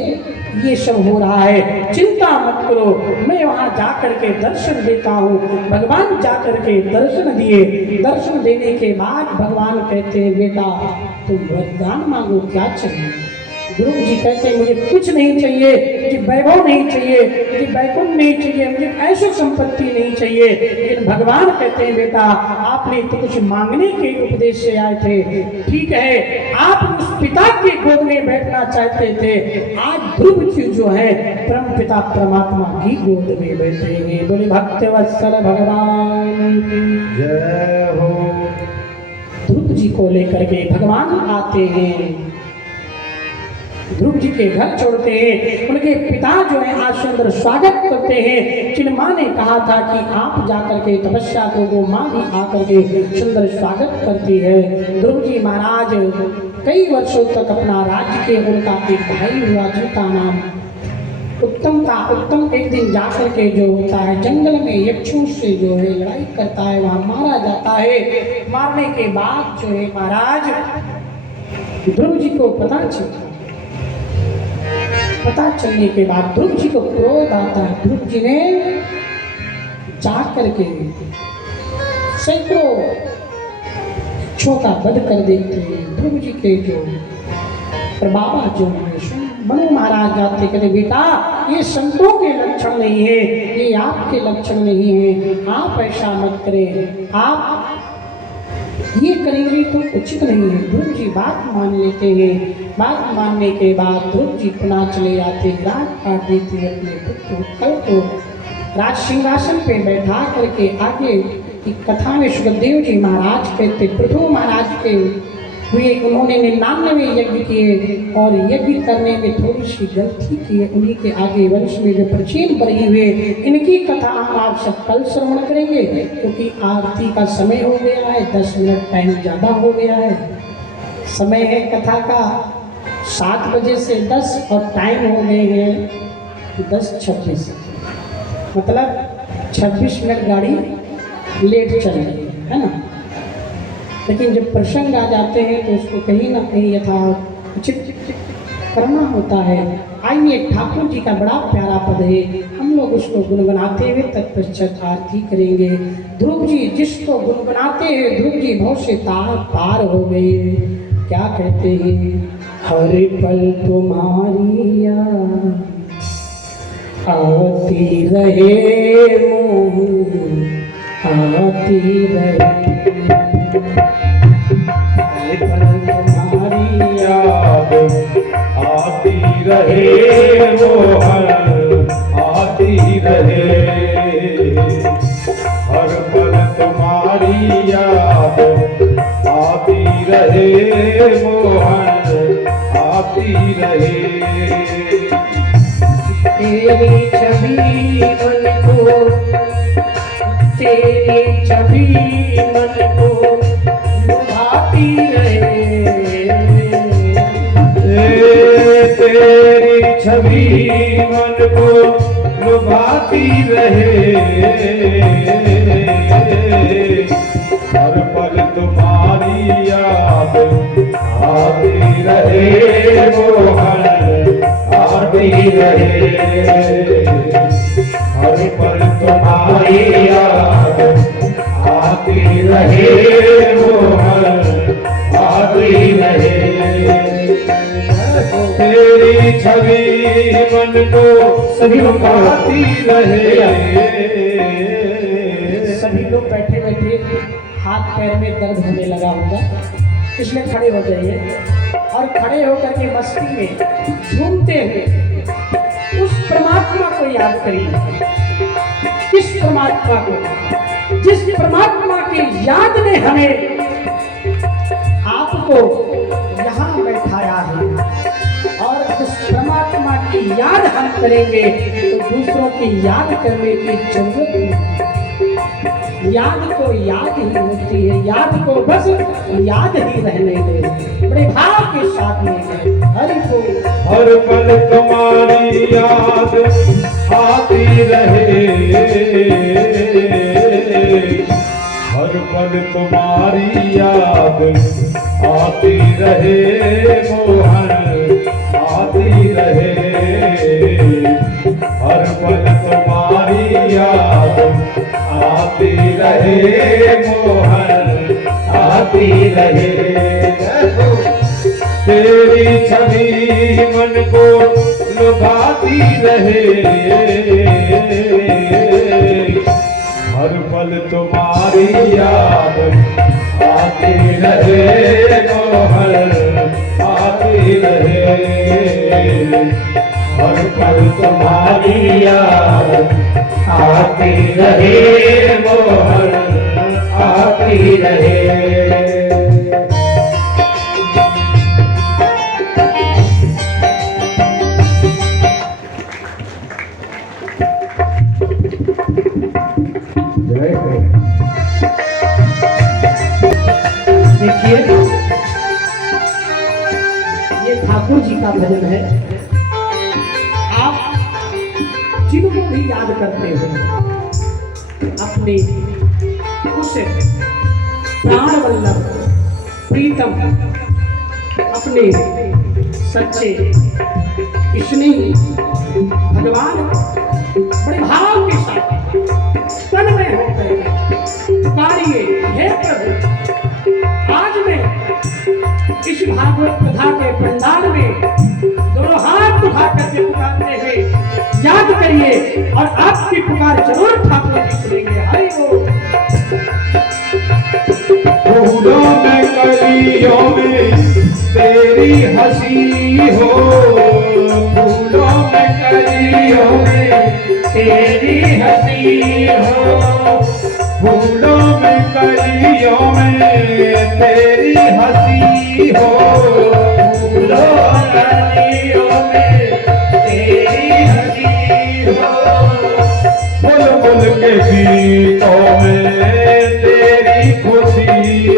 ये सब हो रहा है। चिंता मत करो, मैं वहां जाकर के दर्शन देता हूँ। भगवान जाकर के दर्शन दिए। दर्शन देने के बाद भगवान कहते हैं बेटा तुम वरदान मांगो, क्या चाहिए? ध्रुव जी कहते हैं मुझे कुछ नहीं चाहिए, मुझे वैभव नहीं चाहिए, मुझे वैकुंठ नहीं चाहिए, मुझे ऐसी संपत्ति नहीं चाहिए। लेकिन भगवान कहते हैं बेटा आपने तो कुछ मांगने के उपदेश से आए थे, ठीक है आप उस पिता के गोद में बैठना चाहते थे, आज ध्रुव जी जो है परम पिता परमात्मा की गोद में बैठेंगे। बोले भक्तवत्सल भगवान की जय हो। ध्रुव जी को लेकर के भगवान आते हैं, ध्रुव जी के घर छोड़ते हैं, उनके पिता जो है आज सुंदर स्वागत करते हैं। जिन माँ ने कहा था कि आप जाकर के तपस्या को, वो माँ भी आकर के सुंदर स्वागत करती है। ध्रुव जी महाराज कई वर्षों तक अपना राज्य के, उनका एक भाई हुआ जिनका नाम उत्तम था। उत्तम एक दिन जाकर के जो होता है जंगल में यक्षों से जो है लड़ाई करता है, वहाँ मारा जाता है। मारने के बाद जो है महाराज ध्रुव जी को पता चलने के बाद ध्रुव जी को क्रोध आता है। ध्रुव जी ने जाकर के सैकड़ों यक्षों का वध कर देते हैं। ध्रुव जी के जो बाबा जो है मनु महाराज जाते कहते बेटा ये संतों के लक्षण नहीं है, ये आपके लक्षण नहीं है, आप ऐसा मत करें, आप ये करेंगे तो उचित नहीं है। ध्रुव जी बात मान लेते हैं। बात मानने के बाद ध्रुव जी पुनः चले जाते, राज काट देते हैं अपने पुत्र उत्कल को राज सिंहासन पे बैठा करके। आगे की कथा में सुखदेव जी महाराज कहते पृथु महाराज के हुए, उन्होंने 99 यज्ञ किए और यज्ञ करने में थोड़ी सी गलती की है। उन्हीं के आगे वंश में जो प्राचीन बने हुए, इनकी कथा हम आप सब कल श्रवण करेंगे, क्योंकि आरती का समय हो गया है, 10 मिनट टाइम ज़्यादा हो गया है। समय है कथा का 7 बजे से 10 और टाइम हो गए हैं 10:26, मतलब 26 मिनट गाड़ी लेट चल रही है ना। लेकिन जब प्रसंग आ जाते हैं तो उसको कहीं ना कहीं यथाउचित करना होता है। आइए ठाकुर जी का बड़ा प्यारा पद है, हम लोग उसको गुनगुनाते हुए तत्पश्चात आरती करेंगे। ध्रुव जी जिसको गुनगुनाते हैं, ध्रुव जी बहुत से तार पार हो गए। क्या कहते हैं? हर पल तुम्हारी याद आती रहे मोह आती रहे, तुम्हारी याद आती रहे मोहन आती रहे, हर पल तुम्हारी याद आती रहे मोहन आती रहे। तेरी छवि मन को, तेरी छवि मन को लुभाती रहे, तेरी छवि मन को लुभाती रहे, हर पल तुम्हारी याद आती रहे मोहन आती रहे, हर पल तुम्हारी याद आती रहे मोहन आती रहे। तेरी छवि मन को सभी लोग आती रहे। सभी लोग बैठे बैठे हाथ पैर में दर्द होने लगा होगा, इसलिए खड़े हो जाइए और खड़े होकर के मस्ती में झूमते हुए उस परमात्मा को याद करिए। किस परमात्मा को? जिस परमात्मा की याद ने हमें आपको यहाँ बैठाया है, और जिस परमात्मा की याद हम करेंगे तो दूसरों की याद करने की जरूरत नहीं। याद को याद ही होती है, याद को बस याद ही रहने दे, बड़े भाव के साथ में हरि को। हर पल तुम्हारी याद आती रहे, हर पल तुम्हारी याद आती रहे मोहन आती रहे, हर पल तुम्हारी याद आती रहे मोहन आती रहे। तेरी छवि मन को लुभाती रहे, हर पल तुम्हारी याद आती रहे, मोहर आती रहे, हर पल तुम्हारी याद आती रहे, मोहर आती रहे। देखिए ये ठाकुर जी का भजन है। आप जिनको भी याद करते हो अपने उस प्राण वल्लभ प्रीतम अपने सच्चे स्नेही भगवान बड़े भाव के साथ तन में होकर पुकारिए, हे प्रभु आज मैं इस भागवत कथा के पंडाल में दोनों हाथ उठा करके पुकारते हुए याद करिए और आपकी पुकार जरूर ठाकुर जी सुनेंगे। हरि बोल। फूलों में कलियों में तेरी हंसी हो, फूलों में कलियों में तेरी हंसी हो, फूलों में कलियों में तेरी हंसी हो, फूलों कलियों में तेरी हंसी हो, बुलबुल के गीतों में तेरी खुशी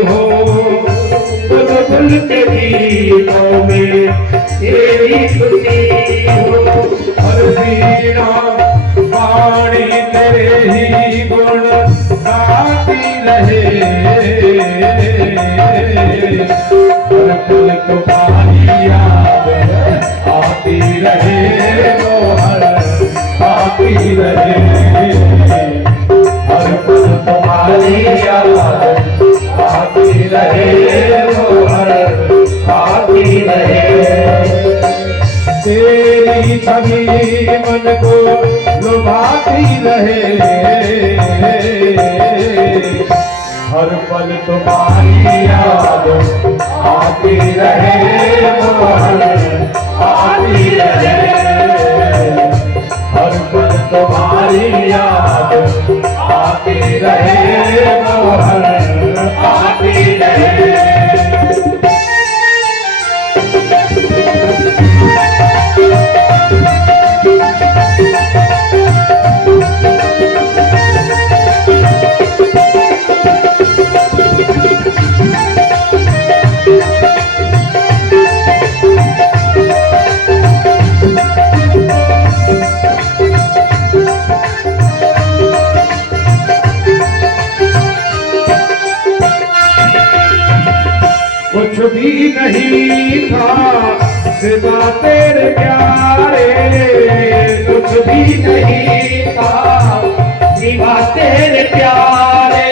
हो, बुलबुल के गीतों में तेरी खुशी हो, हर वीणा वाणी तेरे ही गुण गाती रहे, हर पल तुम्हारी याद आती रहे, मोहर आती रहे, हर पल तुम्हारी याद आती रहे, मोहर आती रहे। तेरी छवि मन को लुभाती रहे, हर पल तुम्हारी याद आती रहे, मोहर आती रहे, हर पल तुम्हारी याद आती रहे, मोहर आती रहे। कुछ भी नहीं था सिवा तेरे प्यारे, कुछ भी नहीं था सिवा तेरे प्यारे,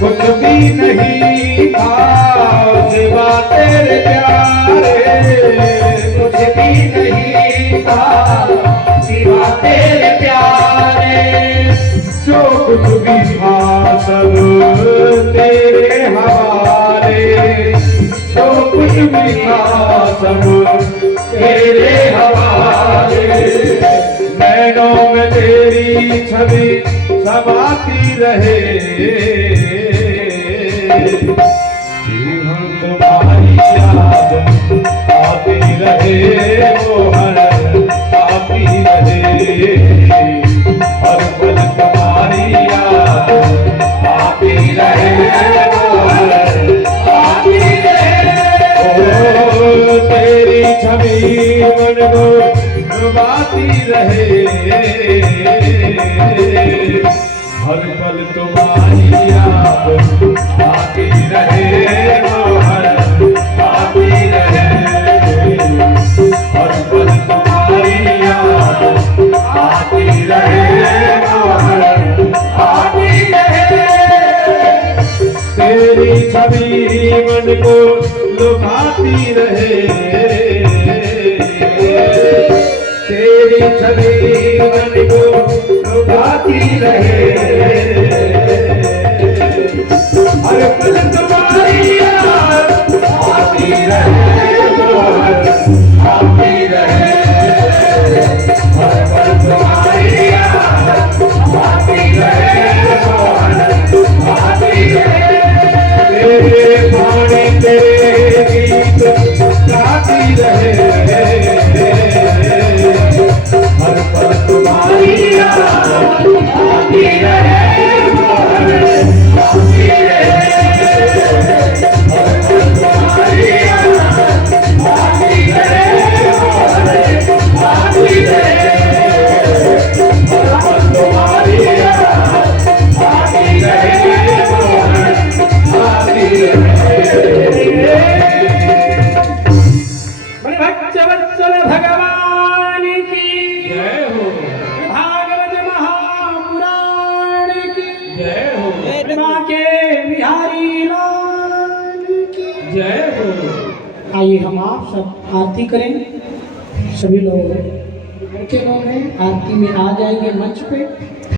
कुछ भी नहीं था सिवा तेरे प्यारे, कुछ भी नहीं था सिवा तेरे प्यारे, जो कुछ भी था सब तेरे हवाले, जो कुछ भी था सब तेरे हवाले, नैनों में तेरी छवि समाती रहे, जीवन तुम्हारी याद आती रहे, मोहर आती रहे, हर पल तुम्हारी याद आती रहे, मोहर आती रहे, ओ तेरी छवि मन को लुभाती रहे, हर पल तुम्हारी याद आती रहे, मोहर आती रहे, हर पल तुम्हारी याद आती रहे, मोहर आती रहे, तेरी छवि मन को लुभाती रहे, तेरी छवि मन को लुभाती रहे, हर पल तुम्हारी याद आती रहे, आती रहे, हर पल तुम्हारी याद आती रहे, आती रहे, तेरे पानी तेरे गीत गाती रहे, हर पल तुम्हारी याद आती रहे, आती रहे, हर पल तुम्हारी याद आती रहे, आती रहे, हर पल तुम्हारी याद आती रहे, आती रहे। बड़े भक्तवत्सल भगवान की जय हो, भागवत महापुराण की जय हो, बाके बिहारी लाल की जय हो। आइए हम आप सब आरती करें। सभी लोग घर के लोग हैं आरती में आ जाएंगे मंच पे।